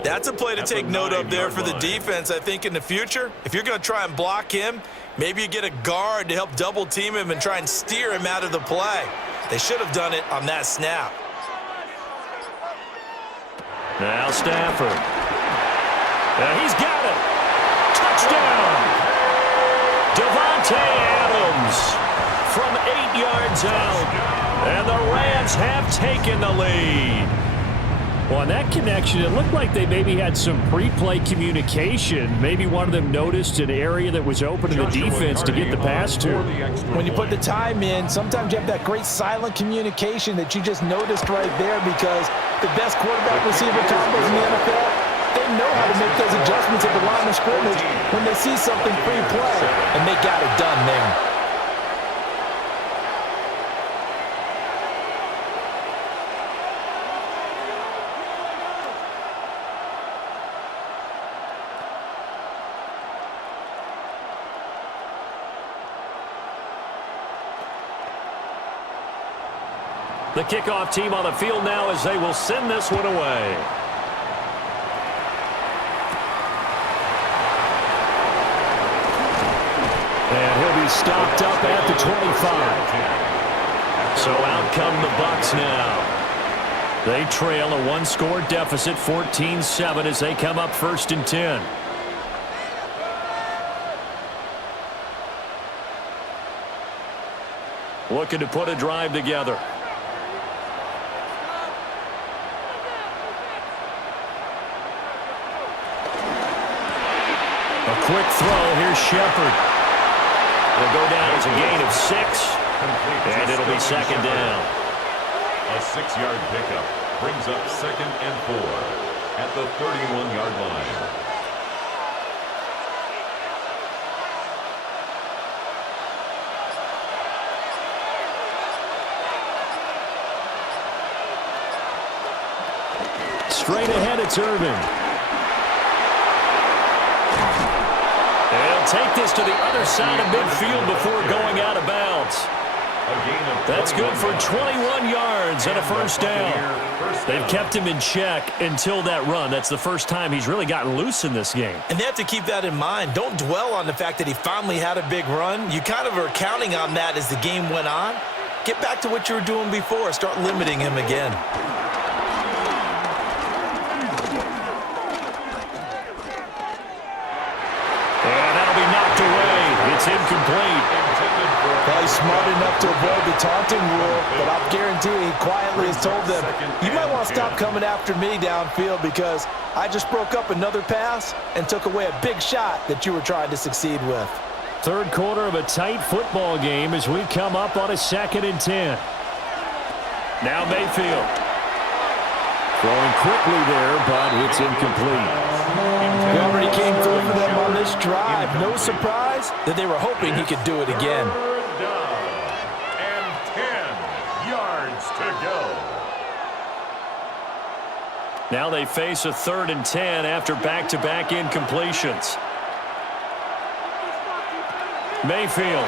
That's a play to take note of there for the defense, I think, in the future. If you're going to try and block him, maybe you get a guard to help double team him and try and steer him out of the play. They should have done it on that snap. Now Stafford. And he's got it. Touchdown. Devontae Adams from 8 yards out. And the Rams have taken the lead. Well, on that connection, it looked like they maybe had some pre-play communication. Maybe one of them noticed an area that was open in the defense to get the pass to. When you put the time in, sometimes you have that great silent communication that you just noticed right there, because the best quarterback receiver combos in the NFL, they know how to make those adjustments at the line of scrimmage when they see something pre-play, and they got it done there. The kickoff team on the field now as they will send this one away. And he'll be stopped up at the 25. So out come the Bucs now. They trail a 1-score deficit, 14-7, as they come up 1st and 10. looking to put a drive together. A quick throw. Here's Shepard. It'll go down as a gain of 6, and it'll be second down. A 6-yard pickup brings up 2nd and 4 at the 31-yard line. Straight ahead, it's Irvin. They'll take this to the other side of midfield before going out of bounds. That's good for 21 yards and a first down. They've kept him in check until that run. That's the first time he's really gotten loose in this game. And they have to keep that in mind. Don't dwell on the fact that he finally had a big run. You kind of are counting on that as the game went on. Get back to what you were doing before. Start limiting him again. It's incomplete. Probably smart enough to avoid the taunting rule, but I'll guarantee he quietly has told them, you might want to stop coming after me downfield because I just broke up another pass and took away a big shot that you were trying to succeed with. Third quarter of a tight football game as we come up on a 2nd and 10. Now Mayfield. Throwing quickly there, but it's incomplete. He already came through for them on this drive. No surprise that they were hoping he could do it again. Third down and 10 yards to go. Now they face a 3rd and 10 after back-to-back incompletions. Mayfield.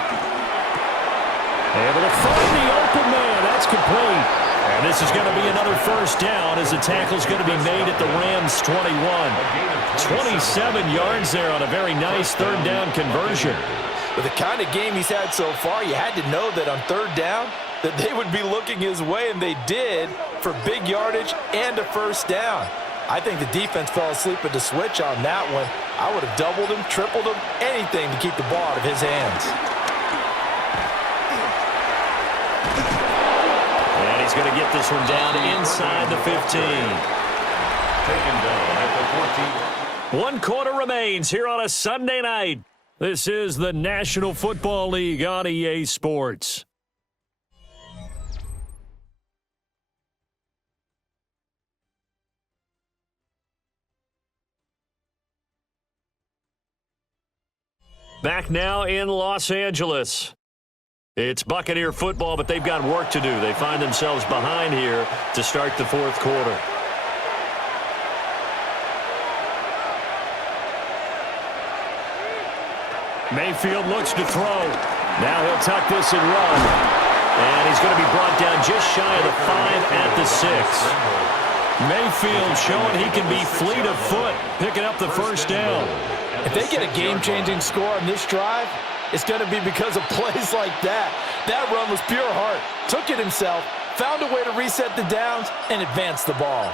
Able to find the open man. That's complete. And this is going to be another first down as the tackle's going to be made at the Rams' 21. 27 yards there on a very nice 3rd down conversion. With the kind of game he's had so far, you had to know that on 3rd down that they would be looking his way, and they did for big yardage and a first down. I think the defense fell asleep at the switch on that one. I would have doubled him, tripled him, anything to keep the ball out of his hands. He's going to get this one down inside the 15. Taken down at the 14. 1 quarter remains here on a Sunday night. This is the National Football League on EA Sports. Back now in Los Angeles. It's Buccaneer football, but they've got work to do. They find themselves behind here to start the 4th quarter. Mayfield looks to throw. Now he'll tuck this and run. And he's going to be brought down just shy of the 5 at the 6. Mayfield showing he can be fleet of foot, picking up the first down. If they get a game-changing score on this drive, it's going to be because of plays like that. That run was pure heart. Took it himself, found a way to reset the downs, and advance the ball.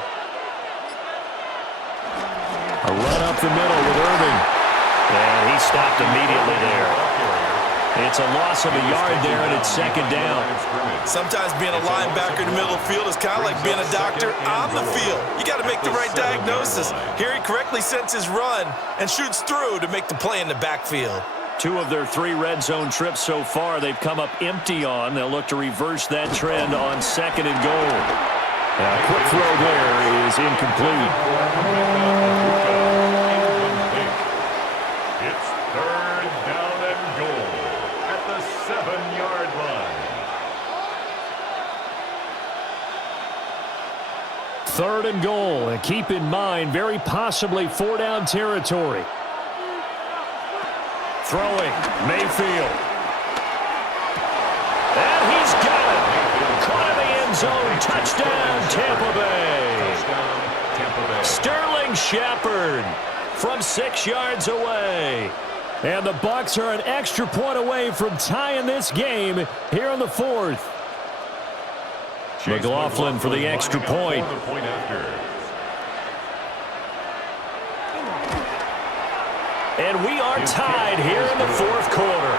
A run up the middle with Irving. And he stopped immediately there. It's a loss of a yard there, and it's 2nd down. Sometimes being a linebacker in the middle of the field is kind of like being a doctor on the field. You got to make the right diagnosis. Here he correctly sends his run and shoots through to make the play in the backfield. 2 of their 3 red zone trips so far they've come up empty on. They'll look to reverse that trend on 2nd and goal. A quick throw there is incomplete. It's 3rd down and goal at the 7-yard line. 3rd and goal. And keep in mind, very possibly 4-down territory. Throwing, Mayfield. And he's got it. Caught in the end zone. Touchdown, Tampa Bay. Sterling Shepard from 6 yards away. And the Bucs are an extra point away from tying this game here in the 4th. McLaughlin for the extra point. And we are tied here in the 4th quarter.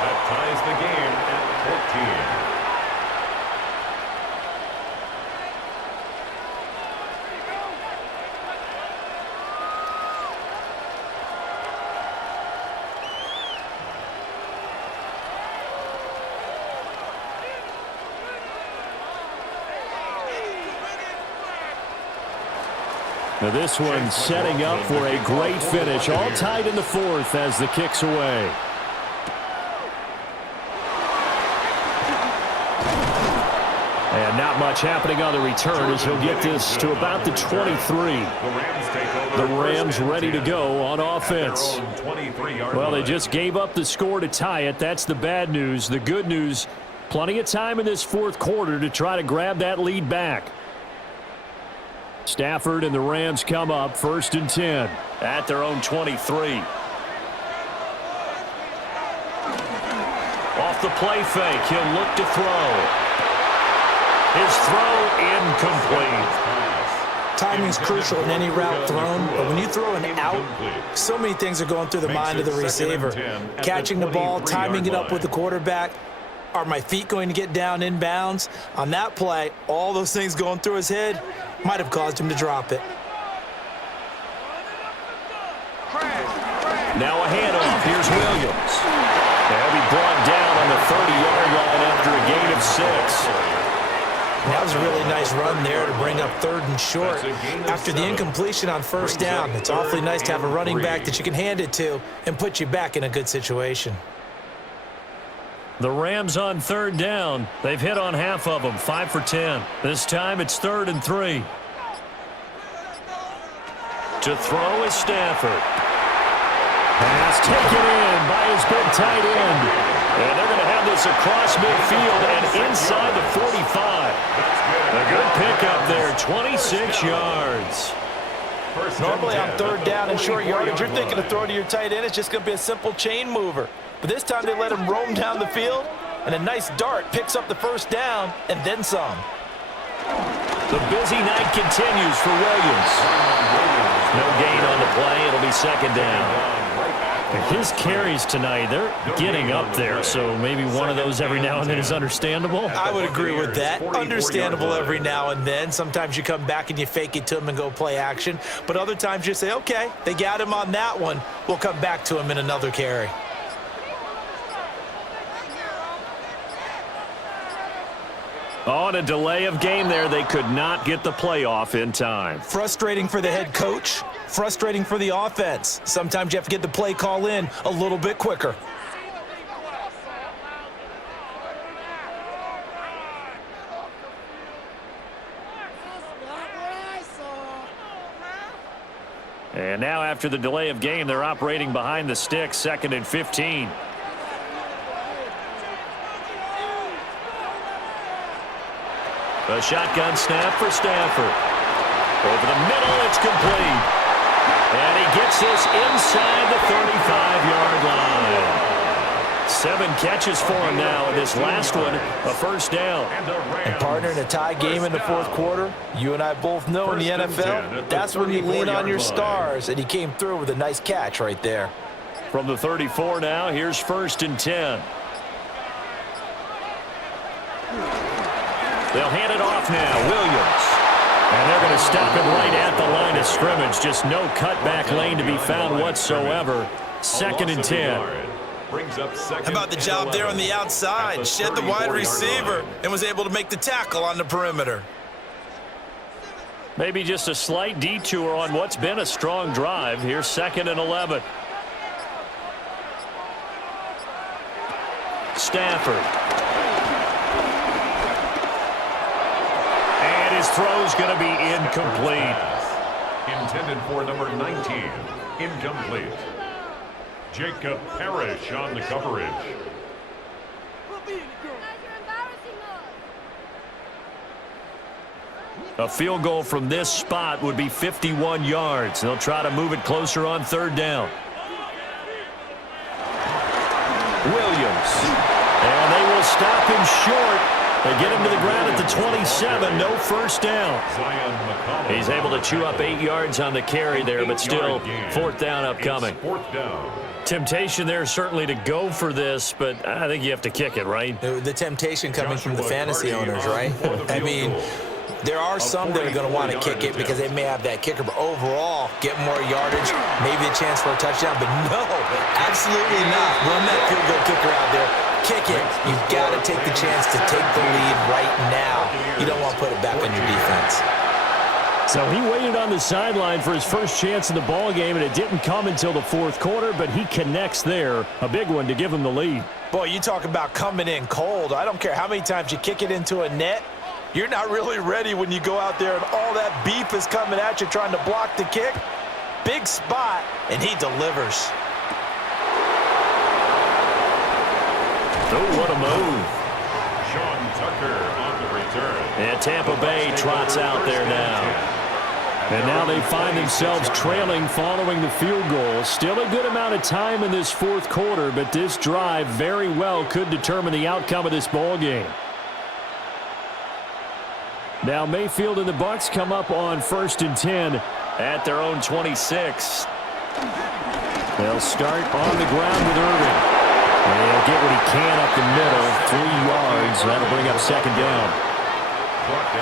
That ties the game at 14. Now this one setting up for a great finish. All tied in the fourth as the kick's away. And not much happening on the return as he'll get this to about the 23. The Rams ready to go on offense. Well, they just gave up the score to tie it. That's the bad news. The good news, plenty of time in this fourth quarter to try to grab that lead back. Stafford and the Rams come up 1st and 10 at their own 23. Off the play fake, he'll look to throw. His throw incomplete. Timing's crucial in any route thrown, but when you throw an out, so many things are going through the mind of the receiver. Catching the ball, timing it up with the quarterback. Are my feet going to get down inbounds? On that play, all those things going through his head might have caused him to drop it. Now a handoff. Here's Williams. They'll be brought down on the 30-yard line after a gain of 6. That was a really nice run there to bring up 3rd and short. After the incompletion on 1st down, it's awfully nice to have a running back that you can hand it to and put you back in a good situation. The Rams on 3rd down. They've hit on half of them, 5 for 10. This time it's 3rd and 3. To throw is Stafford. Pass taken in by his big tight end. And they're going to have this across midfield and inside the 45. A good pickup there, 26 yards. Normally on 3rd down and short yardage, you're thinking of throwing to your tight end. It's just going to be a simple chain mover. But this time they let him roam down the field, and a nice dart picks up the 1st down and then some. The busy night continues for Williams. No gain on the play. It'll be 2nd down. His carries tonight, they're getting up there, so maybe one of those every now and then is understandable. I would agree with that. Understandable every now and then. Sometimes you come back and you fake it to him and go play action. But other times you say, okay, they got him on that one. We'll come back to him in another carry. On a delay of game there, they could not get the playoff in time. Frustrating for the head coach, frustrating for the offense. Sometimes you have to get the play call in a little bit quicker. And now after the delay of game, they're operating behind the sticks, 2nd and 15. A shotgun snap for Stafford. Over the middle, it's complete. And he gets this inside the 35-yard line. 7 catches for him now, and this last one, a 1st down. And partner, in a tie game in the 4th quarter, you and I both know in the NFL, that's when you lean on your stars, and he came through with a nice catch right there. From the 34 now, here's 1st and 10. They'll hand it off now, Williams. And they're going to stop him right at the line of scrimmage. Just no cutback lane to be found whatsoever. 2nd and 10. How about the job there on the outside? Shed the wide receiver and was able to make the tackle on the perimeter. Maybe just a slight detour on what's been a strong drive. Here's 2nd and 11. Stafford. His throw's going to be incomplete. Intended for number 19. Incomplete. Jacob Parrish on the coverage. A field goal from this spot would be 51 yards. They'll try to move it closer on 3rd down. Williams. And they will stop him short They get him to the ground at the 27, no first down. He's able to chew up 8 yards on the carry there, but still fourth down upcoming. Temptation there certainly to go for this, but I think you have to kick it, right? The temptation coming from the fantasy owners, right? I mean, there are some that are going to want to kick it because they may have that kicker, but overall, get more yardage, maybe a chance for a touchdown, but no, absolutely not. Run that field goal kicker out there. Kick it. You've got to take the chance to take the lead right now. You don't want to put it back on your defense. So he waited on the sideline for his first chance in the ball game, and it didn't come until the fourth quarter, but he connects there. A big one to give him the lead. Boy, you talk about coming in cold. I don't care how many times you kick it into a net. You're not really ready when you go out there and all that beef is coming at you trying to block the kick. Big spot, and he delivers. Oh, what a move. Sean Tucker on the return. And Tampa Bay trots out there now. And now they find themselves trailing following the field goal. Still a good amount of time in this fourth quarter, but this drive very well could determine the outcome of this ball game. Now Mayfield and the Bucs come up on 1st and 10 at their own 26. They'll start on the ground with Irving. And he'll get what he can up the middle, 3 yards. That'll bring up 2nd down.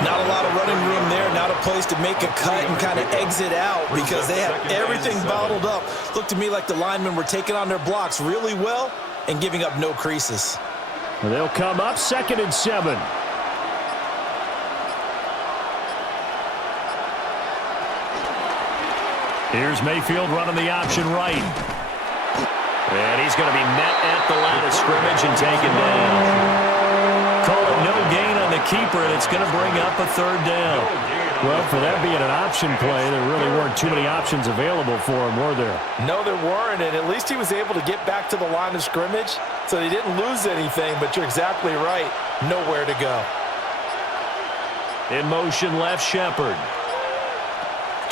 Not a lot of running room there, not a place to make a cut and kind of exit out because they have everything bottled up. Looked to me like the linemen were taking on their blocks really well and giving up no creases. Well, they'll come up 2nd and 7. Here's Mayfield running the option right. And he's going to be met at the line of scrimmage and taken down. Call it no gain on the keeper, and it's going to bring up a 3rd down. Well, for that being an option play, there really weren't too many options available for him, were there? No, there weren't, and at least he was able to get back to the line of scrimmage, so he didn't lose anything, but you're exactly right. Nowhere to go. In motion, left Shepard.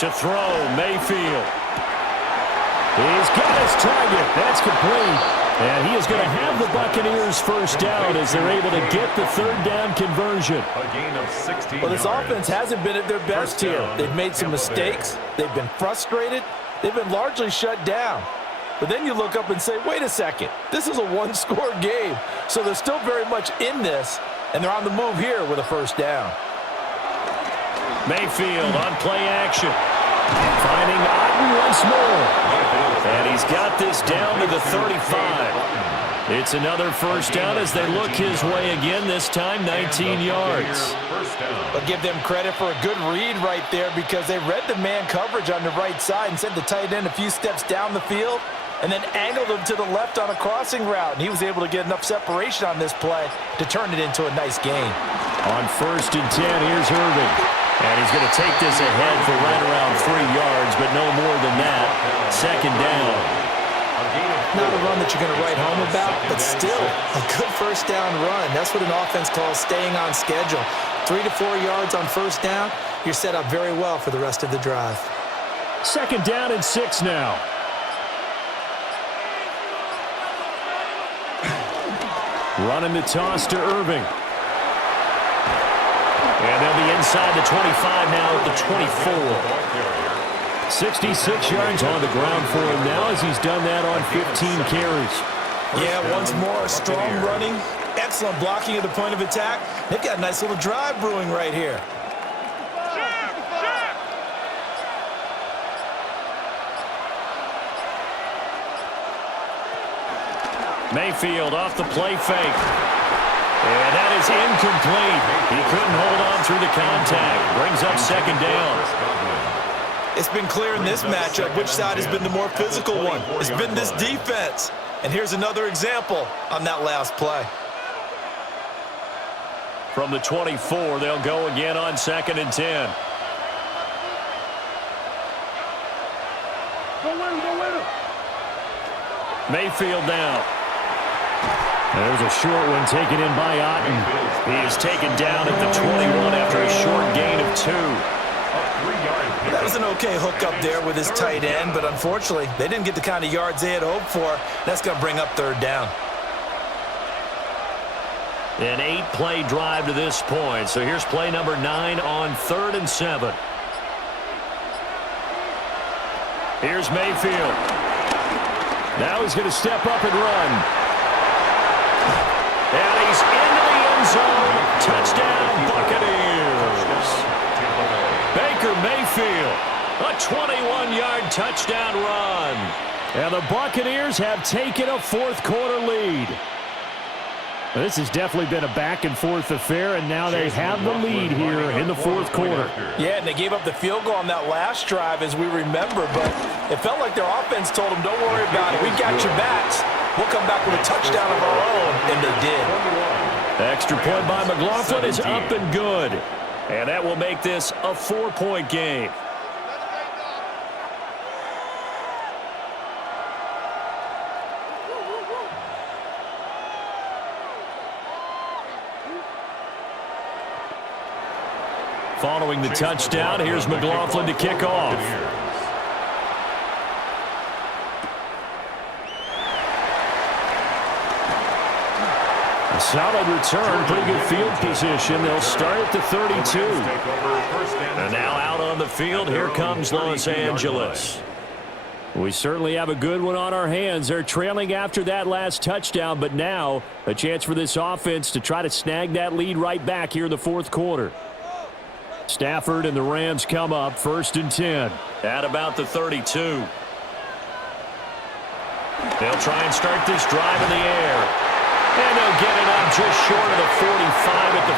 To throw, Mayfield. He's got his target. That's complete. And he is going to have the Buccaneers first down as they're able to get the 3rd down conversion. A gain of 16 Well, this yards. offense hasn't been at their best here. They've made some mistakes. They've been frustrated. They've been largely shut down. But then you look up and say, wait a second. This is a one-score game. So they're still very much in this, and they're on the move here with a first down. Mayfield on play action. Finding Otten once more. And he's got this down to the 35. It's another first down as they look his way again, this time 19 yards. But give them credit for a good read right there because they read the man coverage on the right side and sent the tight end a few steps down the field and then angled him to the left on a crossing route. And he was able to get enough separation on this play to turn it into a nice gain. On 1st and 10, here's Irving. And he's going to take this ahead for right around 3 yards, but no more than that. 2nd down. Not a run that you're going to write home about, but still a good first down run. That's what an offense calls staying on schedule. 3 to 4 yards on first down, you're set up very well for the rest of the drive. 2nd down and 6 now. Running the toss to Irving. And they'll be inside the 25 now at the 24. 66 yards on the ground for him now as he's done that on 15 carries. Yeah, once more, strong running, excellent blocking at the point of attack. They've got a nice little drive brewing right here. Mayfield off the play fake. And that is incomplete. He couldn't hold on through the contact. Brings up 2nd down. It's been clear in this matchup which side has been the more physical one. It's been this defense. And here's another example on that last play. From the 24, they'll go again on 2nd and 10. Mayfield now. There's a short one taken in by Otten. He is taken down at the 21 after a short gain of 2. That was an okay hookup there with his tight end, but unfortunately, they didn't get the kind of yards they had hoped for. That's going to bring up 3rd down. An 8-play drive to this point. So here's play number 9 on 3rd and 7. Here's Mayfield. Now he's going to step up and run. And he's into the end zone. Touchdown, Buccaneers. Baker Mayfield, a 21-yard touchdown run. And the Buccaneers have taken a fourth-quarter lead. This has definitely been a back-and-forth affair, and now they have the lead here in the fourth quarter. Yeah, and they gave up the field goal on that last drive, as we remember, but it felt like their offense told them, don't worry about it. We got your backs. We'll come back with a touchdown of our own, and they did. Extra point by McLaughlin is up and good. And that will make this a 4-point game. Following the touchdown, here's McLaughlin to kick off. A solid return, pretty good field position. They'll start at the 32. And now out on the field, here comes Los Angeles. We certainly have a good one on our hands. They're trailing after that last touchdown, but now a chance for this offense to try to snag that lead right back here in the fourth quarter. Stafford and the Rams come up 1st and 10 at about the 32. They'll try and start this drive in the air. And they'll get it up just short of the 45 at the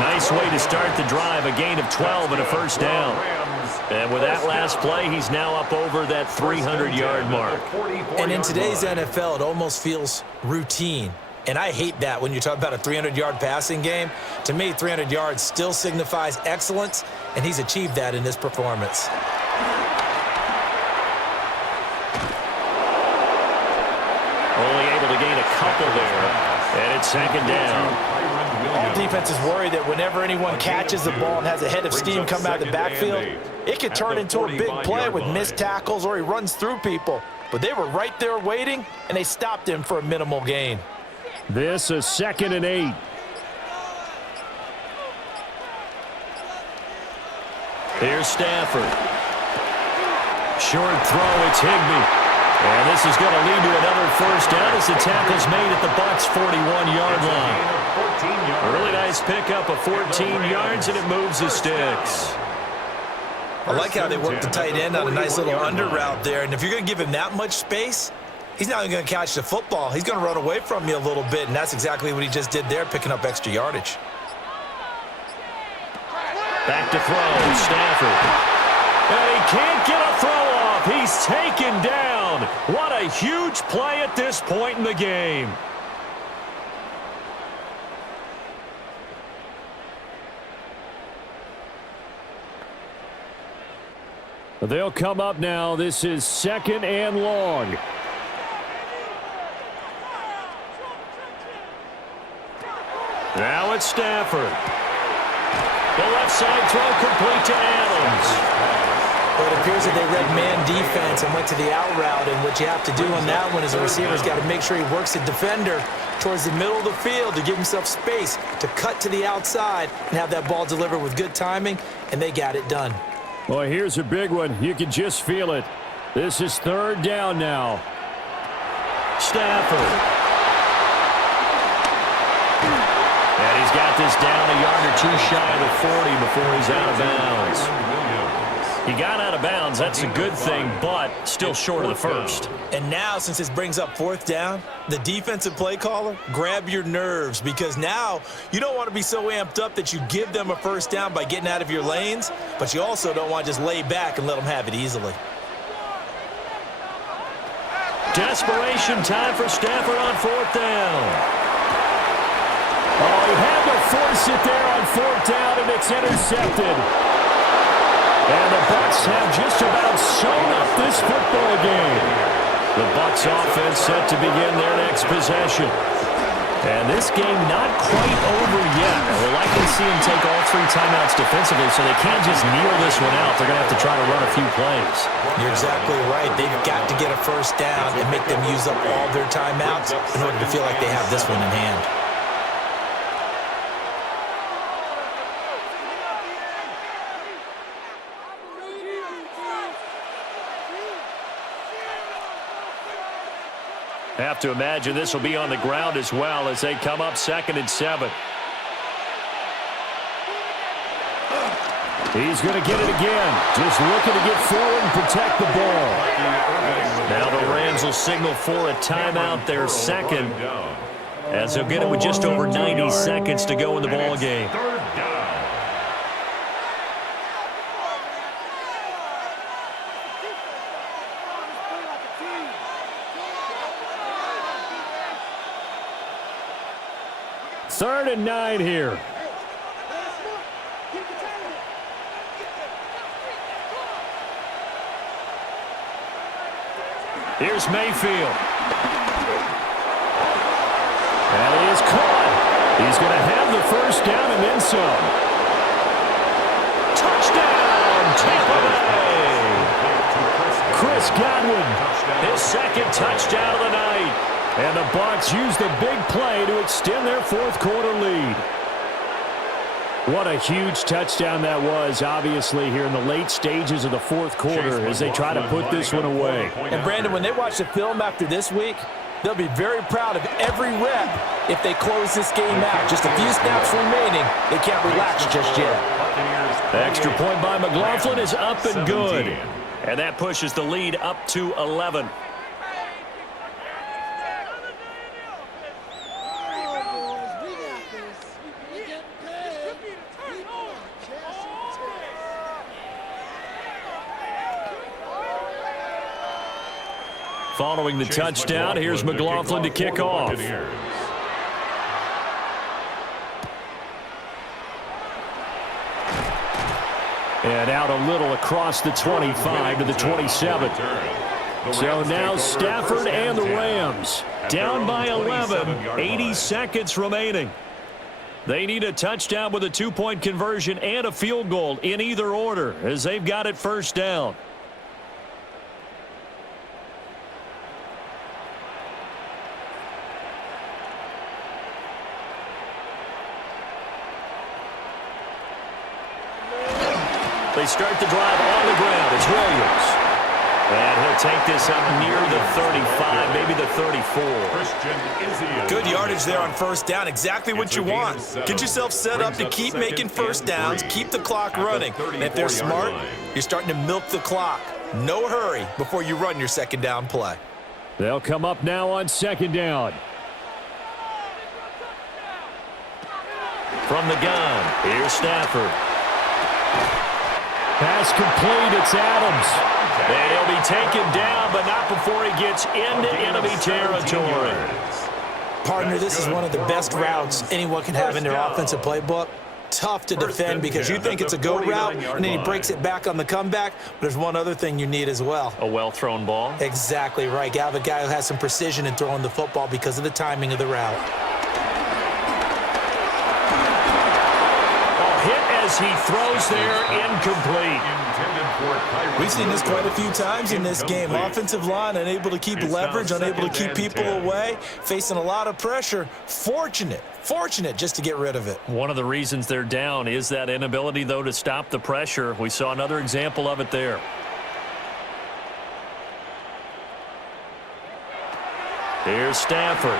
44. Nice way to start the drive, a gain of 12 and a first down. And with that last play, he's now up over that 300-yard mark. And in today's NFL, it almost feels routine. And I hate that when you talk about a 300-yard passing game. To me, 300 yards still signifies excellence, and he's achieved that in this performance. Only able to gain a couple there, and it's 2nd down. All defense is worried that whenever anyone catches the ball and has a head of steam come out of the backfield, it could turn into a big play with missed tackles or he runs through people. But they were right there waiting, and they stopped him for a minimal gain. This is 2nd and 8. Here's Stafford. Short throw, it's Higbee. And this is going to lead to another first down as the tackle's made at the Bucs' 41-yard line. A really nice pickup of 14 yards, and it moves the sticks. I like how they work the tight end on a nice little under route there. And if you're going to give him that much space, he's not even going to catch the football. He's going to run away from you a little bit, and that's exactly what he just did there, picking up extra yardage. Back to throw, Stafford. And he can't get a throw off. He's taken down. What a huge play at this point in the game. They'll come up now. This is 2nd and long. Now it's Stafford. The left side throw complete to Adams. Well, it appears that they read man defense and went to the out route, and what you have to do on that one is a receiver's got to make sure he works the defender towards the middle of the field to give himself space to cut to the outside and have that ball delivered with good timing, and they got it done. Well, here's a big one. You can just feel it. This is 3rd down now. Stafford. And he's got this down a yard or two shy of the 40 before he's out of bounds. He got out of bounds. That's a good thing, but still short of the first. And now, since this brings up 4th down, the defensive play caller, grab your nerves, because now you don't want to be so amped up that you give them a first down by getting out of your lanes, but you also don't want to just lay back and let them have it easily. Desperation time for Stafford on 4th down. Oh, he had to force it there on 4th down, and it's intercepted. And the Bucs have just about sewn up this football game. The Bucs offense set to begin their next possession. And this game not quite over yet. We'll likely see them take all 3 timeouts defensively, so they can't just kneel this one out. They're going to have to try to run a few plays. You're exactly right. They've got to get a first down and make them use up all their timeouts in order to feel like they have this one in hand. Have to imagine this will be on the ground as well as they come up 2nd and 7. He's going to get it again. Just looking to get forward and protect the ball. Now the Rams will signal for a timeout, their second, as they'll get it with just over 90 seconds to go in the ball game. Third and 9 here. Here's Mayfield. And he is caught. He's going to have the first down and then some. Touchdown, Tampa Bay. Chris Godwin, his 2nd touchdown of the night. And the Bucs use the big play to extend their 4th quarter lead. What a huge touchdown that was, obviously, here in the late stages of the 4th quarter as they try to put this one away. And, Brandon, when they watch the film after this week, they'll be very proud of every rep if they close this game out. Just a few snaps remaining. They can't relax just yet. The extra point by McLaughlin is up and good. And that pushes the lead up to 11. Following the touchdown, here's McLaughlin to kick off. And out a little across the 25 to the 27. So now Stafford and the Rams down by 11, 80 seconds remaining. They need a touchdown with a 2-point conversion and a field goal in either order as they've got it first down. They start the drive on the ground. It's Williams. And he'll take this up near the 35, maybe the 34. Good yardage there on first down. Exactly what you want. Get yourself set up to keep making first downs, keep the clock running. And if they're smart, you're starting to milk the clock. No hurry before you run your second down play. They'll come up now on 2nd down. From the gun, here's Stafford. Pass complete, it's Adams. And he'll be taken down, but not before he gets into enemy territory. Partner, this is one of the best routes anyone can have in their offensive playbook. Tough to defend because you think it's a go route, and then he breaks it back on the comeback. But there's one other thing you need as well. A well-thrown ball? Exactly right. You have a guy who has some precision in throwing the football because of the timing of the route. As he throws there, incomplete. We've seen this quite a few times in this game. Offensive line unable to keep leverage, unable to keep people away, facing a lot of pressure. Fortunate just to get rid of it. One of the reasons they're down is that inability, though, to stop the pressure. We saw another example of it there. Here's Stafford.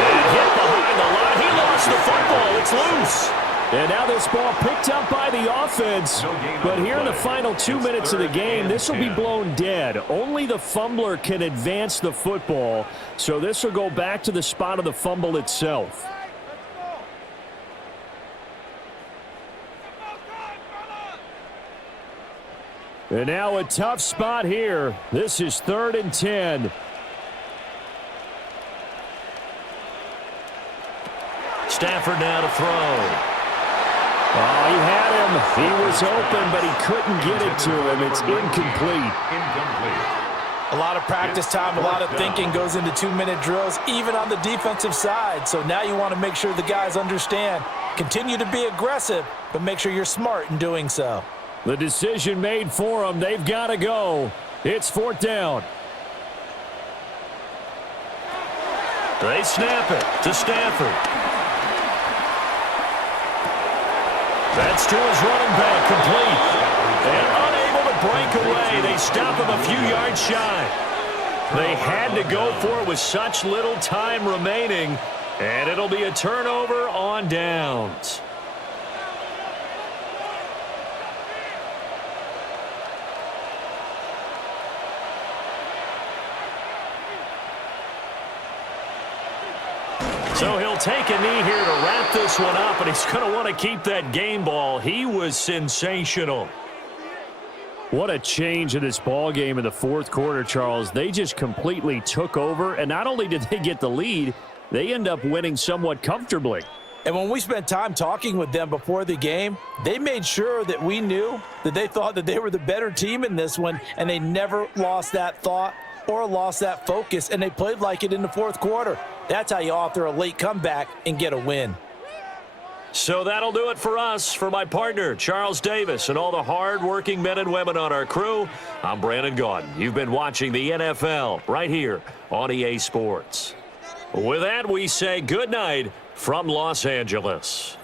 And hit behind the line. He lost the football. It's loose. And now this ball picked up by the offense. But here in the final 2 minutes of the game, this will be blown dead. Only the fumbler can advance the football. So this will go back to the spot of the fumble itself. And now a tough spot here. This is 3rd and 10. Stafford now to throw. Oh, he had him. He was open, but he couldn't get it to him. It's incomplete. A lot of practice time, a lot of thinking goes into 2-minute drills, even on the defensive side. So now you want to make sure the guys understand. Continue to be aggressive, but make sure you're smart in doing so. The decision made for them. They've got to go. It's 4th down. They snap it to Stafford. That's to his running back, complete. And unable to break away. They stop him a few yards shy. They had to go for it with such little time remaining, and it'll be a turnover on downs. So he'll take a knee here to wrap this one up, and he's going to want to keep that game ball. He was sensational. What a change in this ball game in the 4th quarter, Charles. They just completely took over, and not only did they get the lead, they end up winning somewhat comfortably. And when we spent time talking with them before the game, they made sure that we knew that they thought that they were the better team in this one, and they never lost that thought or lost that focus, and they played like it in the 4th quarter. That's how you author a late comeback and get a win. So that'll do it for us. For my partner, Charles Davis, and all the hard-working men and women on our crew, I'm Brandon Gaudin. You've been watching the NFL right here on EA Sports. With that, we say good night from Los Angeles.